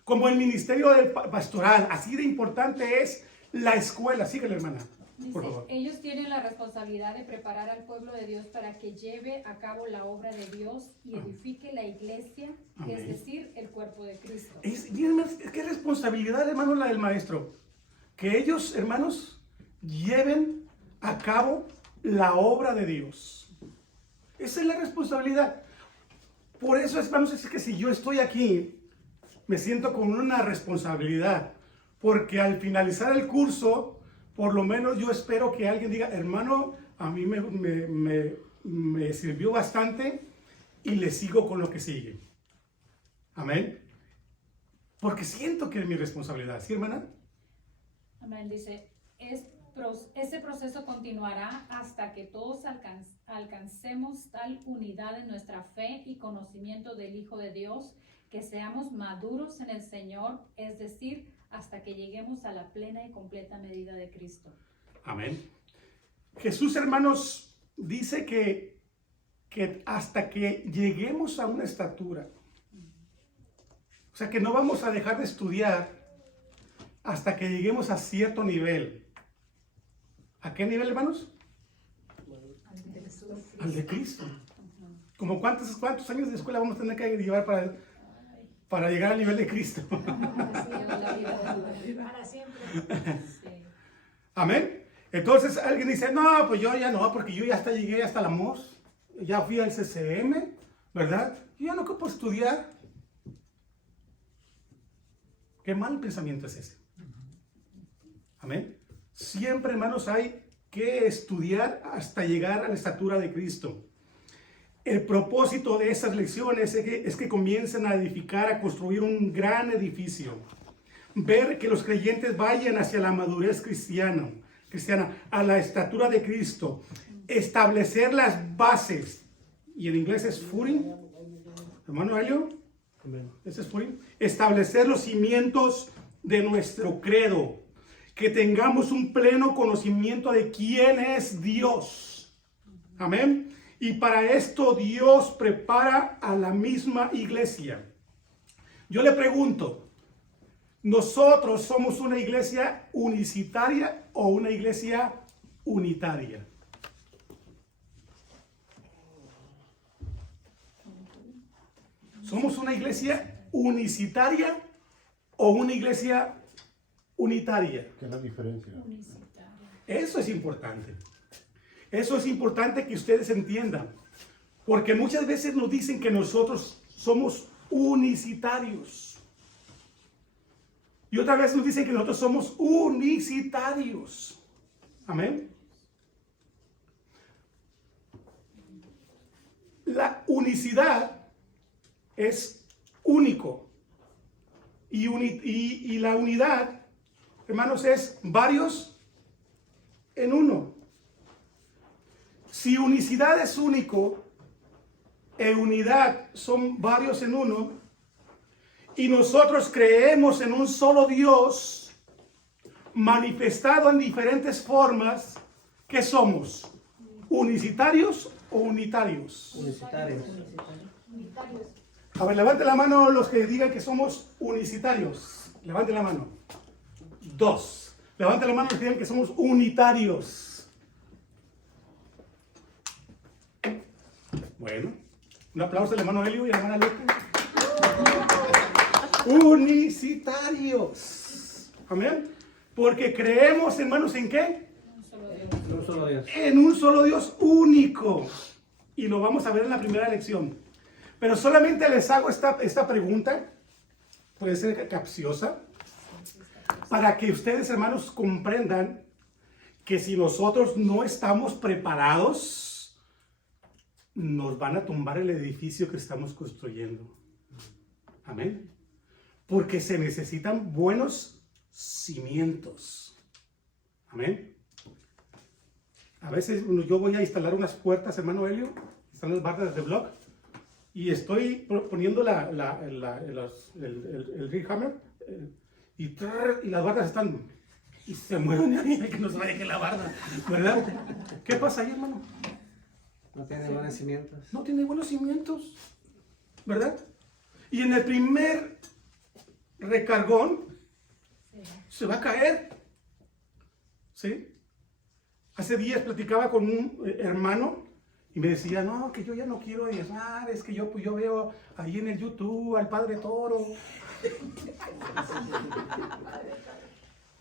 como el ministerio del pastoral, así de importante es la escuela. Síguele, hermana, por Dice, favor. ellos tienen la responsabilidad de preparar al pueblo de Dios para que lleve a cabo la obra de Dios y edifique la iglesia, que es Amén. decir, el cuerpo de Cristo. ¿Qué responsabilidad, hermanos, la del maestro? Que ellos, hermanos, lleven a cabo la obra de Dios. Esa es la responsabilidad. Por eso, hermanos, es que si yo estoy aquí, me siento con una responsabilidad. Porque al finalizar el curso, por lo menos yo espero que alguien diga, hermano, a mí me sirvió bastante y le sigo con lo que sigue. Amén. Porque siento que es mi responsabilidad. ¿Sí, hermana? Amén. Dice, ese proceso continuará hasta que todos alcancemos tal unidad en nuestra fe y conocimiento del Hijo de Dios, que seamos maduros en el Señor, es decir, hasta que lleguemos a la plena y completa medida de Cristo. Amén. Jesús, hermanos, dice que hasta que lleguemos a una estatura, o sea que no vamos a dejar de estudiar hasta que lleguemos a cierto nivel. ¿A qué nivel, hermanos? Al de Cristo. ¿Como cuántos años de escuela vamos a tener que llevar para llegar al nivel de Cristo? Para siempre. Sí. Amén. Entonces alguien dice, no, pues yo ya no, porque yo ya hasta llegué hasta la MOS, ya fui al CCM, ¿verdad? Yo ya no ocupo estudiar. Qué mal pensamiento es ese. Amén. Siempre, hermanos, hay que estudiar hasta llegar a la estatura de Cristo. El propósito de esas lecciones es que comiencen a edificar, a construir un gran edificio. Ver que los creyentes vayan hacia la madurez cristiana, a la estatura de Cristo. Establecer las bases. Y en inglés es footing. Hermano Helio, ese es footing. Establecer los cimientos de nuestro credo. Que tengamos un pleno conocimiento de quién es Dios. Amén. Y para esto Dios prepara a la misma iglesia. Yo le pregunto, ¿nosotros somos una iglesia unicitaria o una iglesia unitaria? ¿Somos una iglesia unicitaria o una iglesia unitaria? ¿Qué es la diferencia? Eso es importante. Eso es importante que ustedes entiendan. Porque muchas veces nos dicen que nosotros somos unicitarios. Y otra vez nos dicen que nosotros somos unicitarios. Amén. La unicidad es único. Y la unidad, hermanos, es varios en uno. Si unicidad es único, e unidad son varios en uno, y nosotros creemos en un solo Dios, manifestado en diferentes formas, ¿qué somos? ¿Unicitarios o unitarios? Universitarios. A ver, levante la mano los que digan que somos unicitarios. Levante la mano. 2. Levante la mano los que digan que somos unitarios. Bueno, un aplauso al hermano Helio y a la hermana Lete. Unicitarios. Amén. Porque creemos, hermanos, ¿en qué? Un solo Dios. Un solo Dios. En un solo Dios único. Y lo vamos a ver en la primera lección. Pero solamente les hago esta pregunta. Puede ser capciosa. Para que ustedes, hermanos, comprendan que si nosotros no estamos preparados, nos van a tumbar el edificio que estamos construyendo. Amén. Porque se necesitan buenos cimientos. Amén. A veces yo voy a instalar unas puertas, hermano Helio, están las barras de block, y estoy poniendo el ring hammer, y las barras están, y se mueven ahí, que no se vaya que la barda, ¿verdad? ¿Qué pasa ahí, hermano? No tiene buenos cimientos. No tiene buenos cimientos, ¿verdad? Y en el primer recargón, se va a caer. ¿Sí? Hace días platicaba con un hermano y me decía, no, que yo ya no quiero diezmar, es que yo veo ahí en el YouTube al Padre Toro.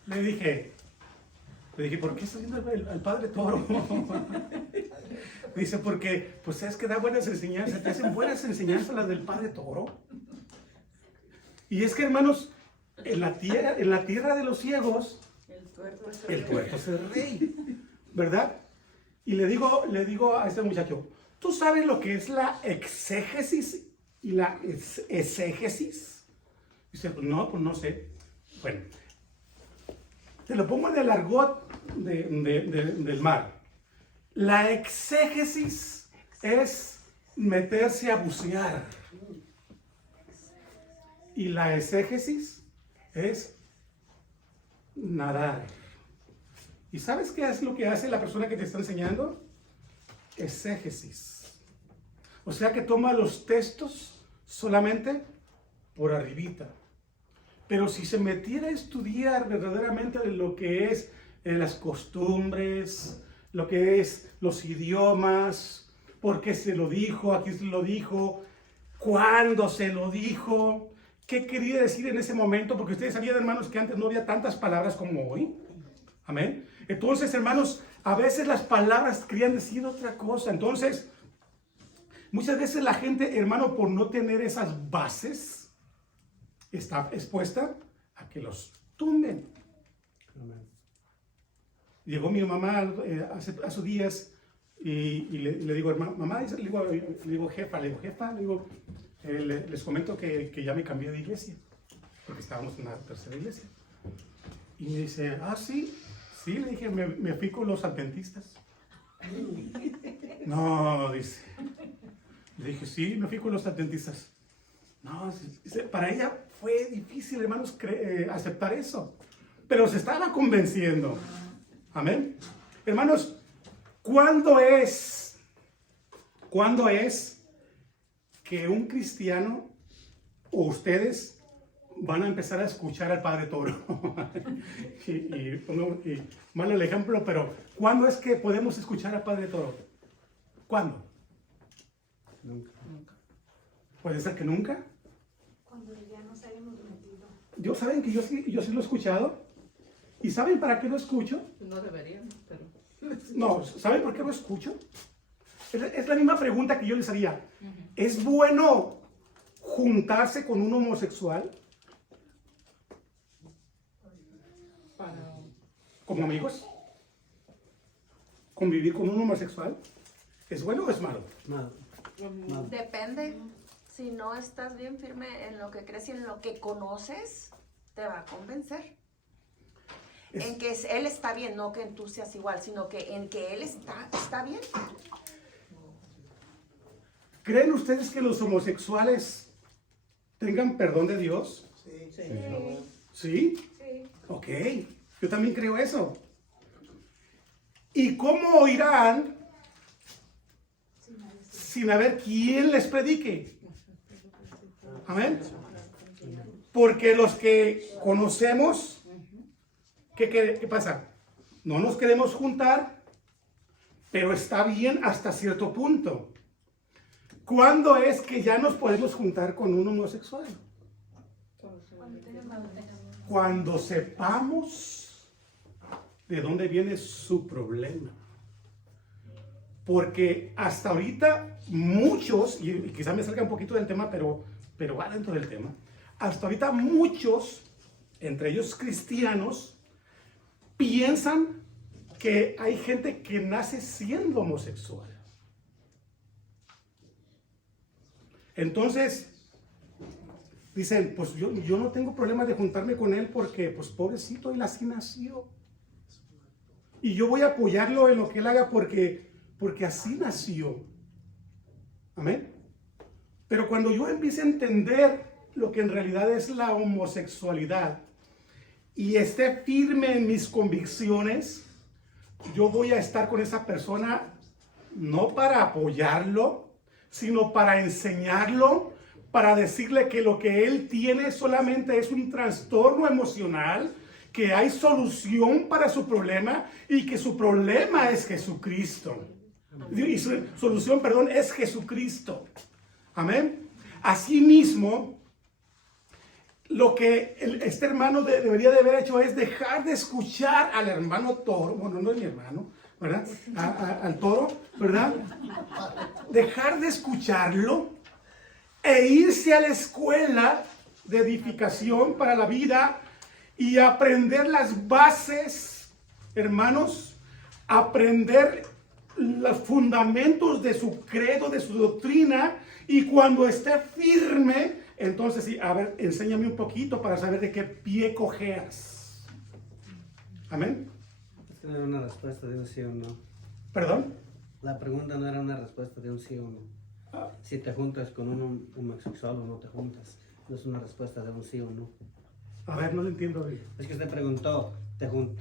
Le dije, ¿por qué está viendo al Padre Toro? Dice, porque, pues es que da buenas enseñanzas, te hacen buenas enseñanzas las del Padre Toro. Y es que, hermanos, en la tierra de los ciegos, el tuerto es el rey, ¿verdad? Y le digo a este muchacho, ¿tú sabes lo que es la exégesis y la exégesis? Dice, pues no sé. Bueno, te lo pongo en el argot del mar. La exégesis es meterse a bucear. Y la exégesis es nadar. ¿Y sabes qué es lo que hace la persona que te está enseñando? Exégesis. O sea que toma los textos solamente por arribita. Pero si se metiera a estudiar verdaderamente lo que es las costumbres, lo que es los idiomas, por qué se lo dijo, a quién se lo dijo, cuándo se lo dijo, qué quería decir en ese momento, porque ustedes sabían, hermanos, que antes no había tantas palabras como hoy. Amén. Entonces, hermanos, a veces las palabras querían decir otra cosa. Entonces, muchas veces la gente, hermano, por no tener esas bases, está expuesta a que los tumben. Amén. Llegó mi mamá hace días y le digo, mamá, le digo, jefa, les comento que ya me cambié de iglesia, porque estábamos en la tercera iglesia. Y me dice, sí, le dije, me fui con los adventistas. No, dice. Le dije, sí, me fui con los adventistas. No, para ella fue difícil, hermanos, aceptar eso. Pero se estaba convenciendo. Amén. Hermanos, ¿cuándo es que un cristiano o ustedes van a empezar a escuchar al Padre Toro? y malo el ejemplo, pero ¿cuándo es que podemos escuchar al Padre Toro? ¿Cuándo? Nunca. ¿Puede ser que nunca? Cuando ya nos hayamos metido. ¿Saben que yo sí lo he escuchado? ¿Y saben para qué lo escucho? No deberían, pero... No, ¿saben por qué lo escucho? Es la misma pregunta que yo les haría. ¿Es bueno juntarse con un homosexual? ¿Como amigos? ¿Convivir con un homosexual? ¿Es bueno o es malo? Nada. Nada. Depende. Si no estás bien firme en lo que crees y en lo que conoces, te va a convencer. En que él está bien, no que tú seas igual, sino que en que él está bien. ¿Creen ustedes que los homosexuales tengan perdón de Dios? Sí. ¿Sí? Sí. Ok, yo también creo eso. ¿Y cómo oirán sin haber quien les predique? Amén. Porque los que conocemos, ¿qué pasa? No nos queremos juntar, pero está bien hasta cierto punto. ¿Cuándo es que ya nos podemos juntar con un homosexual? Cuando sepamos de dónde viene su problema. Porque hasta ahorita muchos, y quizá me salga un poquito del tema, pero va dentro del tema. Hasta ahorita muchos, entre ellos cristianos, piensan que hay gente que nace siendo homosexual. Entonces, dicen, pues yo no tengo problema de juntarme con él porque, pues pobrecito, él así nació. Y yo voy a apoyarlo en lo que él haga porque así nació. Amén. Pero cuando yo empiece a entender lo que en realidad es la homosexualidad y esté firme en mis convicciones, yo voy a estar con esa persona no para apoyarlo, sino para enseñarlo, para decirle que lo que él tiene solamente es un trastorno emocional, que hay solución para su problema y que su problema es Jesucristo. Y su solución, perdón, es Jesucristo. Amén. Asimismo, lo que este hermano debería de haber hecho es dejar de escuchar al hermano Toro. Bueno, no es mi hermano, ¿verdad? Al Toro, ¿verdad? Dejar de escucharlo e irse a la escuela de edificación para la vida y aprender las bases, hermanos, aprender los fundamentos de su credo, de su doctrina, y cuando esté firme, entonces sí, a ver, enséñame un poquito para saber de qué pie cojeas. Amén. Es que no era una respuesta de un sí o no. ¿Perdón? La pregunta no era una respuesta de un sí o no. Si te juntas con un homosexual o no te juntas. No es una respuesta de un sí o no. A ver, no lo entiendo bien. Es que usted preguntó,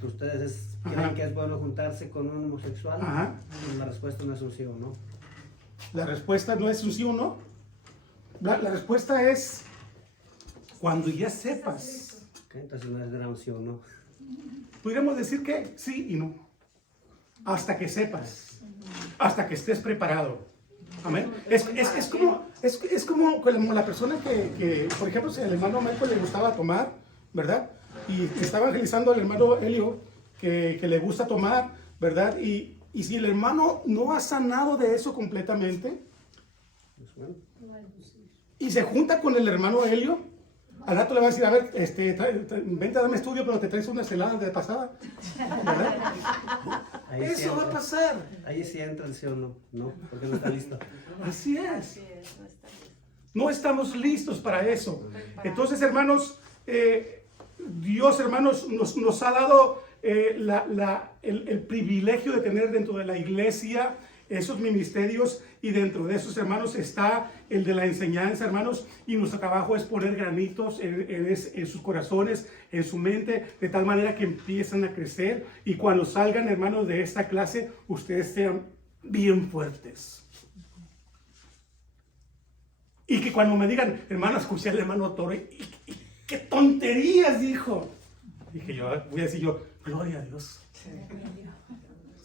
¿ustedes creen Ajá. que es bueno juntarse con un homosexual? Ajá. La respuesta no es un sí o no. La respuesta no es un sí o no. La respuesta es cuando ya sepas. ¿Ok? Entonces no es un sí o no. Podríamos decir que sí y no. Hasta que sepas. Hasta que estés preparado. Amén. Es como la persona que, por ejemplo, si al hermano Michael le gustaba tomar, ¿verdad? Y que está evangelizando al hermano Helio que le gusta tomar, ¿verdad? Y si el hermano no ha sanado de eso completamente ¿Es bueno? y se junta con el hermano Helio, al rato le va a decir, a ver, vente a darme estudio, pero te traes unas heladas de pasada, ¿verdad? Ahí sí Eso va a entra. pasar. Ahí sí entra el sí o no. No, porque no está listo. Así es. Así es, no está bien. No estamos listos para eso. Entonces, hermanos, Dios, hermanos, nos ha dado el privilegio de tener dentro de la iglesia esos ministerios, y dentro de esos, hermanos, está el de la enseñanza, hermanos, y nuestro trabajo es poner granitos en sus corazones, en su mente, de tal manera que empiezan a crecer, y cuando salgan, hermanos, de esta clase, ustedes sean bien fuertes. Y que cuando me digan, hermano, escuché al hermano Toro, y qué tonterías dijo. Dije yo, voy a decir yo, gloria a Dios.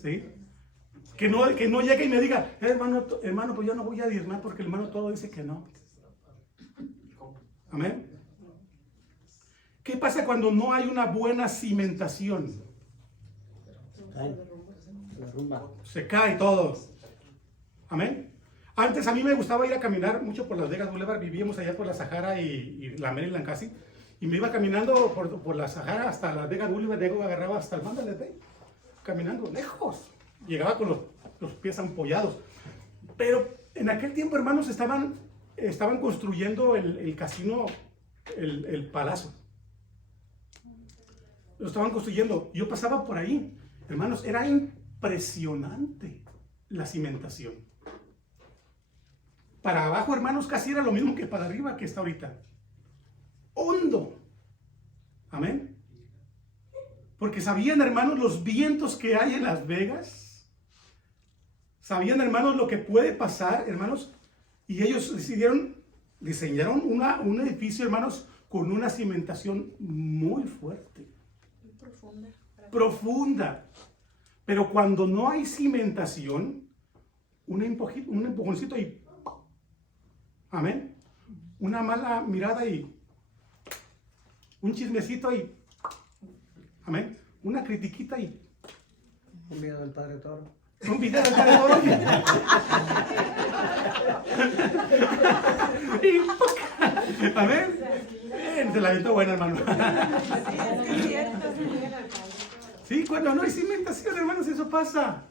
¿Sí? Que no llegue y me diga, hermano, pues yo no voy a diezmar porque el hermano Toro dice que no. Amén. ¿Qué pasa cuando no hay una buena cimentación? Cae. Se derrumba. Se cae todo. Amén. Antes a mí me gustaba ir a caminar mucho por Las Vegas Boulevard. Vivíamos allá por la Sahara y la Maryland casi. Y me iba caminando por la Sahara hasta Las Vegas Boulevard. Luego agarraba hasta el Mandalay Bay. Caminando lejos. Llegaba con los pies ampollados. Pero en aquel tiempo, hermanos, estaban construyendo el casino, el Palacio. Lo estaban construyendo. Yo pasaba por ahí. Hermanos, era impresionante la cimentación. Para abajo, hermanos, casi era lo mismo que para arriba que está ahorita. Hondo. Amén. Porque sabían, hermanos, los vientos que hay en Las Vegas. Sabían, hermanos, lo que puede pasar, hermanos. Y ellos diseñaron un edificio, hermanos, con una cimentación muy fuerte. Muy profunda. Profunda. Pero cuando no hay cimentación, un empujoncito y... Amén. Una mala mirada y... un chismecito y... Amén. Una critiquita y... Un video del Padre Toro. un video de Toro. Y... Amén. Se la aventó buena, hermano. Es cierto. Sí, cuando no hay cimentación, hermanos, eso pasa.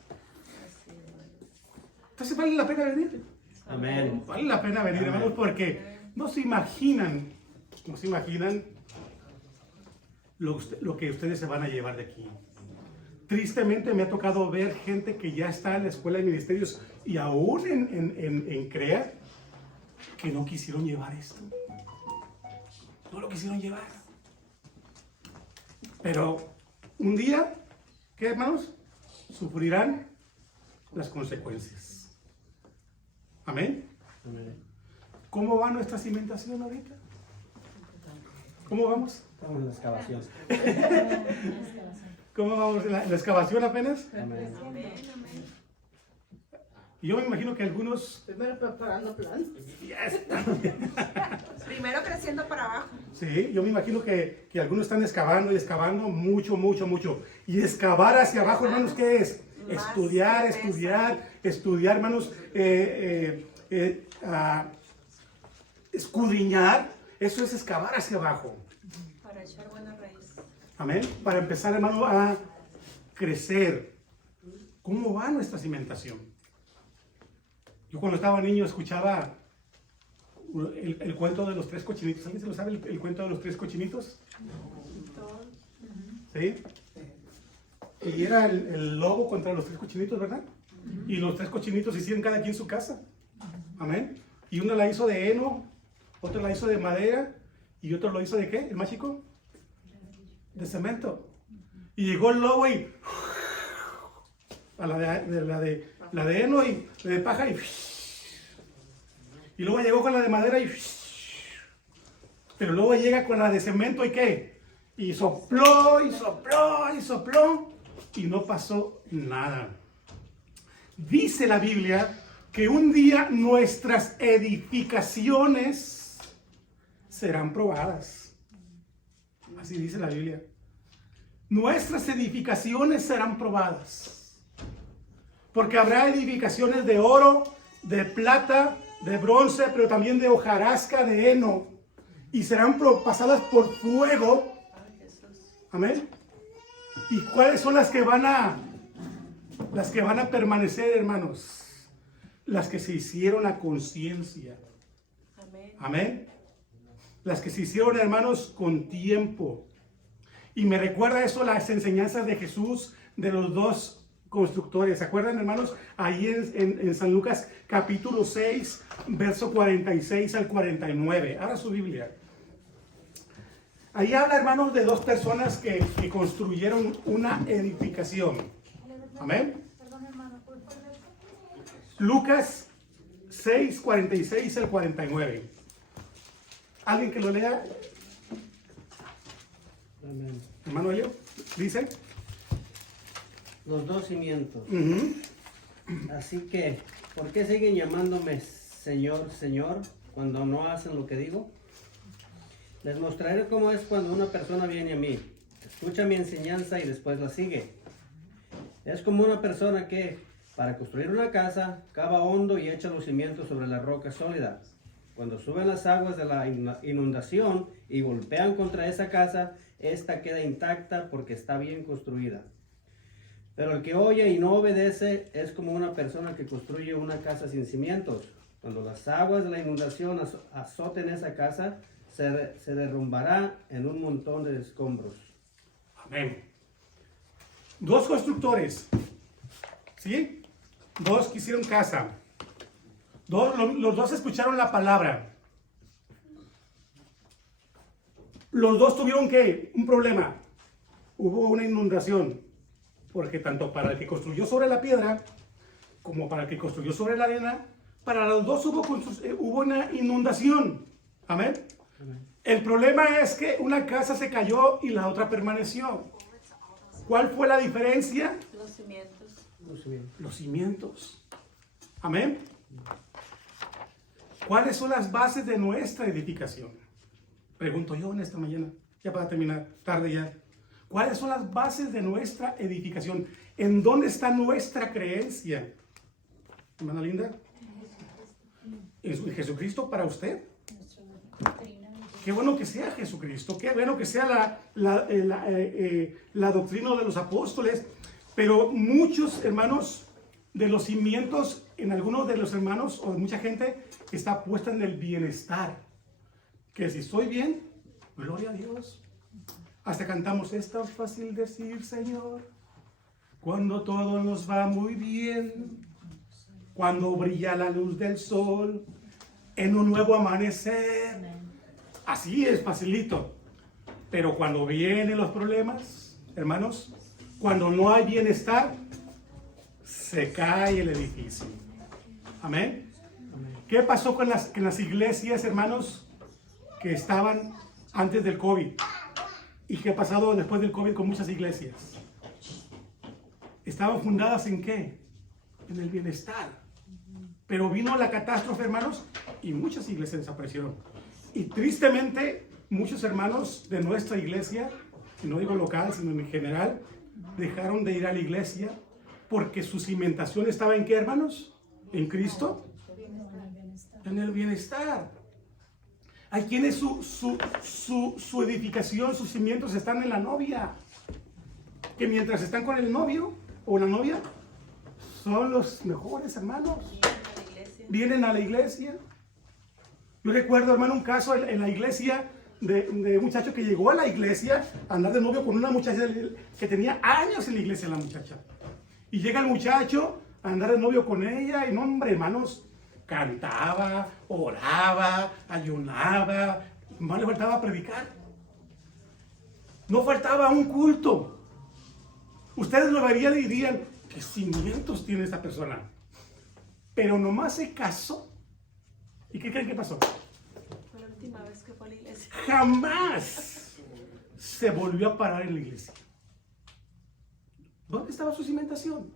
Entonces vale la pena venir. Amén. Vale la pena venir, hermanos, porque no se imaginan lo que ustedes se van a llevar de aquí. Tristemente me ha tocado ver gente que ya está en la escuela de ministerios y aún en CREA que no quisieron llevar esto. No lo quisieron llevar. Pero un día, ¿qué, hermanos? Sufrirán las consecuencias. Amén. Amén. ¿Cómo va nuestra cimentación ahorita? ¿Cómo vamos? Estamos en la excavación. ¿Cómo vamos en la excavación apenas? Amén. Amén, amén. Y yo me imagino que algunos Primero preparando plan. ya están. Primero creciendo para abajo. Sí, yo me imagino que algunos están excavando y excavando mucho, mucho, mucho. Y excavar hacia abajo, hermanos, ¿qué es? Más Estudiar, certeza. estudiar, hermanos, escudriñar. Eso es excavar hacia abajo. Para echar buena raíz. Amén. Para empezar, hermano, a crecer. ¿Cómo va nuestra cimentación? Yo cuando estaba niño escuchaba el cuento de los 3 cochinitos. ¿Alguien se lo sabe el cuento de los 3 cochinitos? ¿Sí? Y era el lobo contra los 3 cochinitos, ¿verdad? Y los 3 cochinitos hicieron cada quien su casa. Amén. Y uno la hizo de heno, otro la hizo de madera y otro lo hizo de ¿qué? ¿El más chico? De cemento. Y llegó el lobo y a la de heno y de paja y luego llegó con la de madera y pero luego llega con la de cemento y ¿qué? Y sopló y sopló y sopló y no pasó nada. Dice la Biblia que un día nuestras edificaciones serán probadas. Así dice la Biblia. Nuestras edificaciones serán probadas. Porque habrá edificaciones de oro, de plata, de bronce, pero también de hojarasca, de heno. Y serán pasadas por fuego. Amén. ¿Y cuáles son las que van a permanecer, hermanos? Las que se hicieron a conciencia. Amén. Amén. Las que se hicieron, hermanos, con tiempo. Y me recuerda eso las enseñanzas de Jesús de los 2 constructores. ¿Se acuerdan, hermanos? Ahí en San Lucas capítulo 6, verso 46 al 49. Abra su Biblia. Ahí habla, hermanos, de 2 personas que construyeron una edificación. Amén. Lucas 6, 46 al 49. ¿Alguien que lo lea? Amén. Hermano Elio, dice. Los 2 cimientos. Ujú. Así que, ¿por qué siguen llamándome Señor, Señor, cuando no hacen lo que digo? Les mostraré cómo es cuando una persona viene a mí, escucha mi enseñanza y después la sigue. Es como una persona que, para construir una casa, cava hondo y echa los cimientos sobre la roca sólida. Cuando suben las aguas de la inundación y golpean contra esa casa, esta queda intacta porque está bien construida. Pero el que oye y no obedece es como una persona que construye una casa sin cimientos. Cuando las aguas de la inundación azoten esa casa, se derrumbará en un montón de escombros. Amén. 2 constructores. ¿Sí? 2 que hicieron casa. Los 2 escucharon la palabra. Los 2 tuvieron ¿qué? Un problema. Hubo una inundación. Porque tanto para el que construyó sobre la piedra como para el que construyó sobre la arena, para los 2 hubo una inundación. Amén. Amén. El problema es que una casa se cayó y la otra permaneció. ¿Cuál fue la diferencia? Los cimientos. Los cimientos. Los cimientos. Amén. ¿Cuáles son las bases de nuestra edificación? Pregunto yo en esta mañana, ya para terminar, tarde ya. ¿Cuáles son las bases de nuestra edificación? ¿En dónde está nuestra creencia? Hermana Linda, ¿en Jesucristo para usted? Qué bueno que sea Jesucristo, qué bueno que sea la doctrina de los apóstoles, pero muchos hermanos de los cimientos, en algunos de los hermanos o de mucha gente, está puesta en el bienestar. Que si estoy bien, gloria a Dios. Hasta cantamos, es tan fácil decir, Señor, cuando todo nos va muy bien, cuando brilla la luz del sol, en un nuevo amanecer. Así es facilito. Pero cuando vienen los problemas, hermanos, cuando no hay bienestar, se cae el edificio. Amén. ¿Qué pasó con las iglesias, hermanos, que estaban antes del COVID? ¿Y qué ha pasado después del COVID con muchas iglesias? ¿Estaban fundadas en qué? En el bienestar. Pero vino la catástrofe, hermanos, y muchas iglesias desaparecieron. Y tristemente, muchos hermanos de nuestra iglesia, y no digo local, sino en general, dejaron de ir a la iglesia porque su cimentación estaba en qué, hermanos? En Cristo. En el bienestar. Hay quienes su edificación, sus cimientos están en la novia. Que mientras están con el novio o la novia, son los mejores hermanos. Vienen a la iglesia. Yo recuerdo, hermano, un caso en la iglesia de un muchacho que llegó a la iglesia a andar de novio con una muchacha que tenía años en la iglesia, la muchacha. Y llega el muchacho a andar de novio con ella y no, hombre, hermanos, cantaba, oraba, ayunaba, más le faltaba predicar. No faltaba un culto. Ustedes lo verían y dirían, ¿qué cimientos tiene esta persona? Pero nomás se casó. ¿Y qué creen que pasó? Fue la última vez que fue a la iglesia. Jamás se volvió a parar en la iglesia. ¿Dónde estaba su cimentación?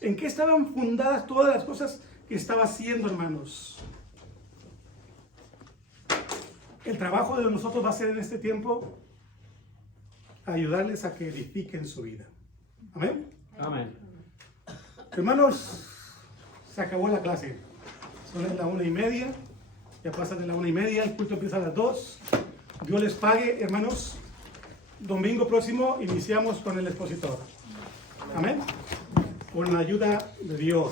¿En qué estaban fundadas todas las cosas que estaba haciendo, hermanos? El trabajo de nosotros va a ser en este tiempo ayudarles a que edifiquen su vida. Amén. Amén. Hermanos, se acabó la clase. Son las 1:30. Ya pasa de la 1:30. El culto empieza a las 2. Dios les pague, hermanos. Domingo próximo iniciamos con el expositor. Amén. Con la ayuda de Dios.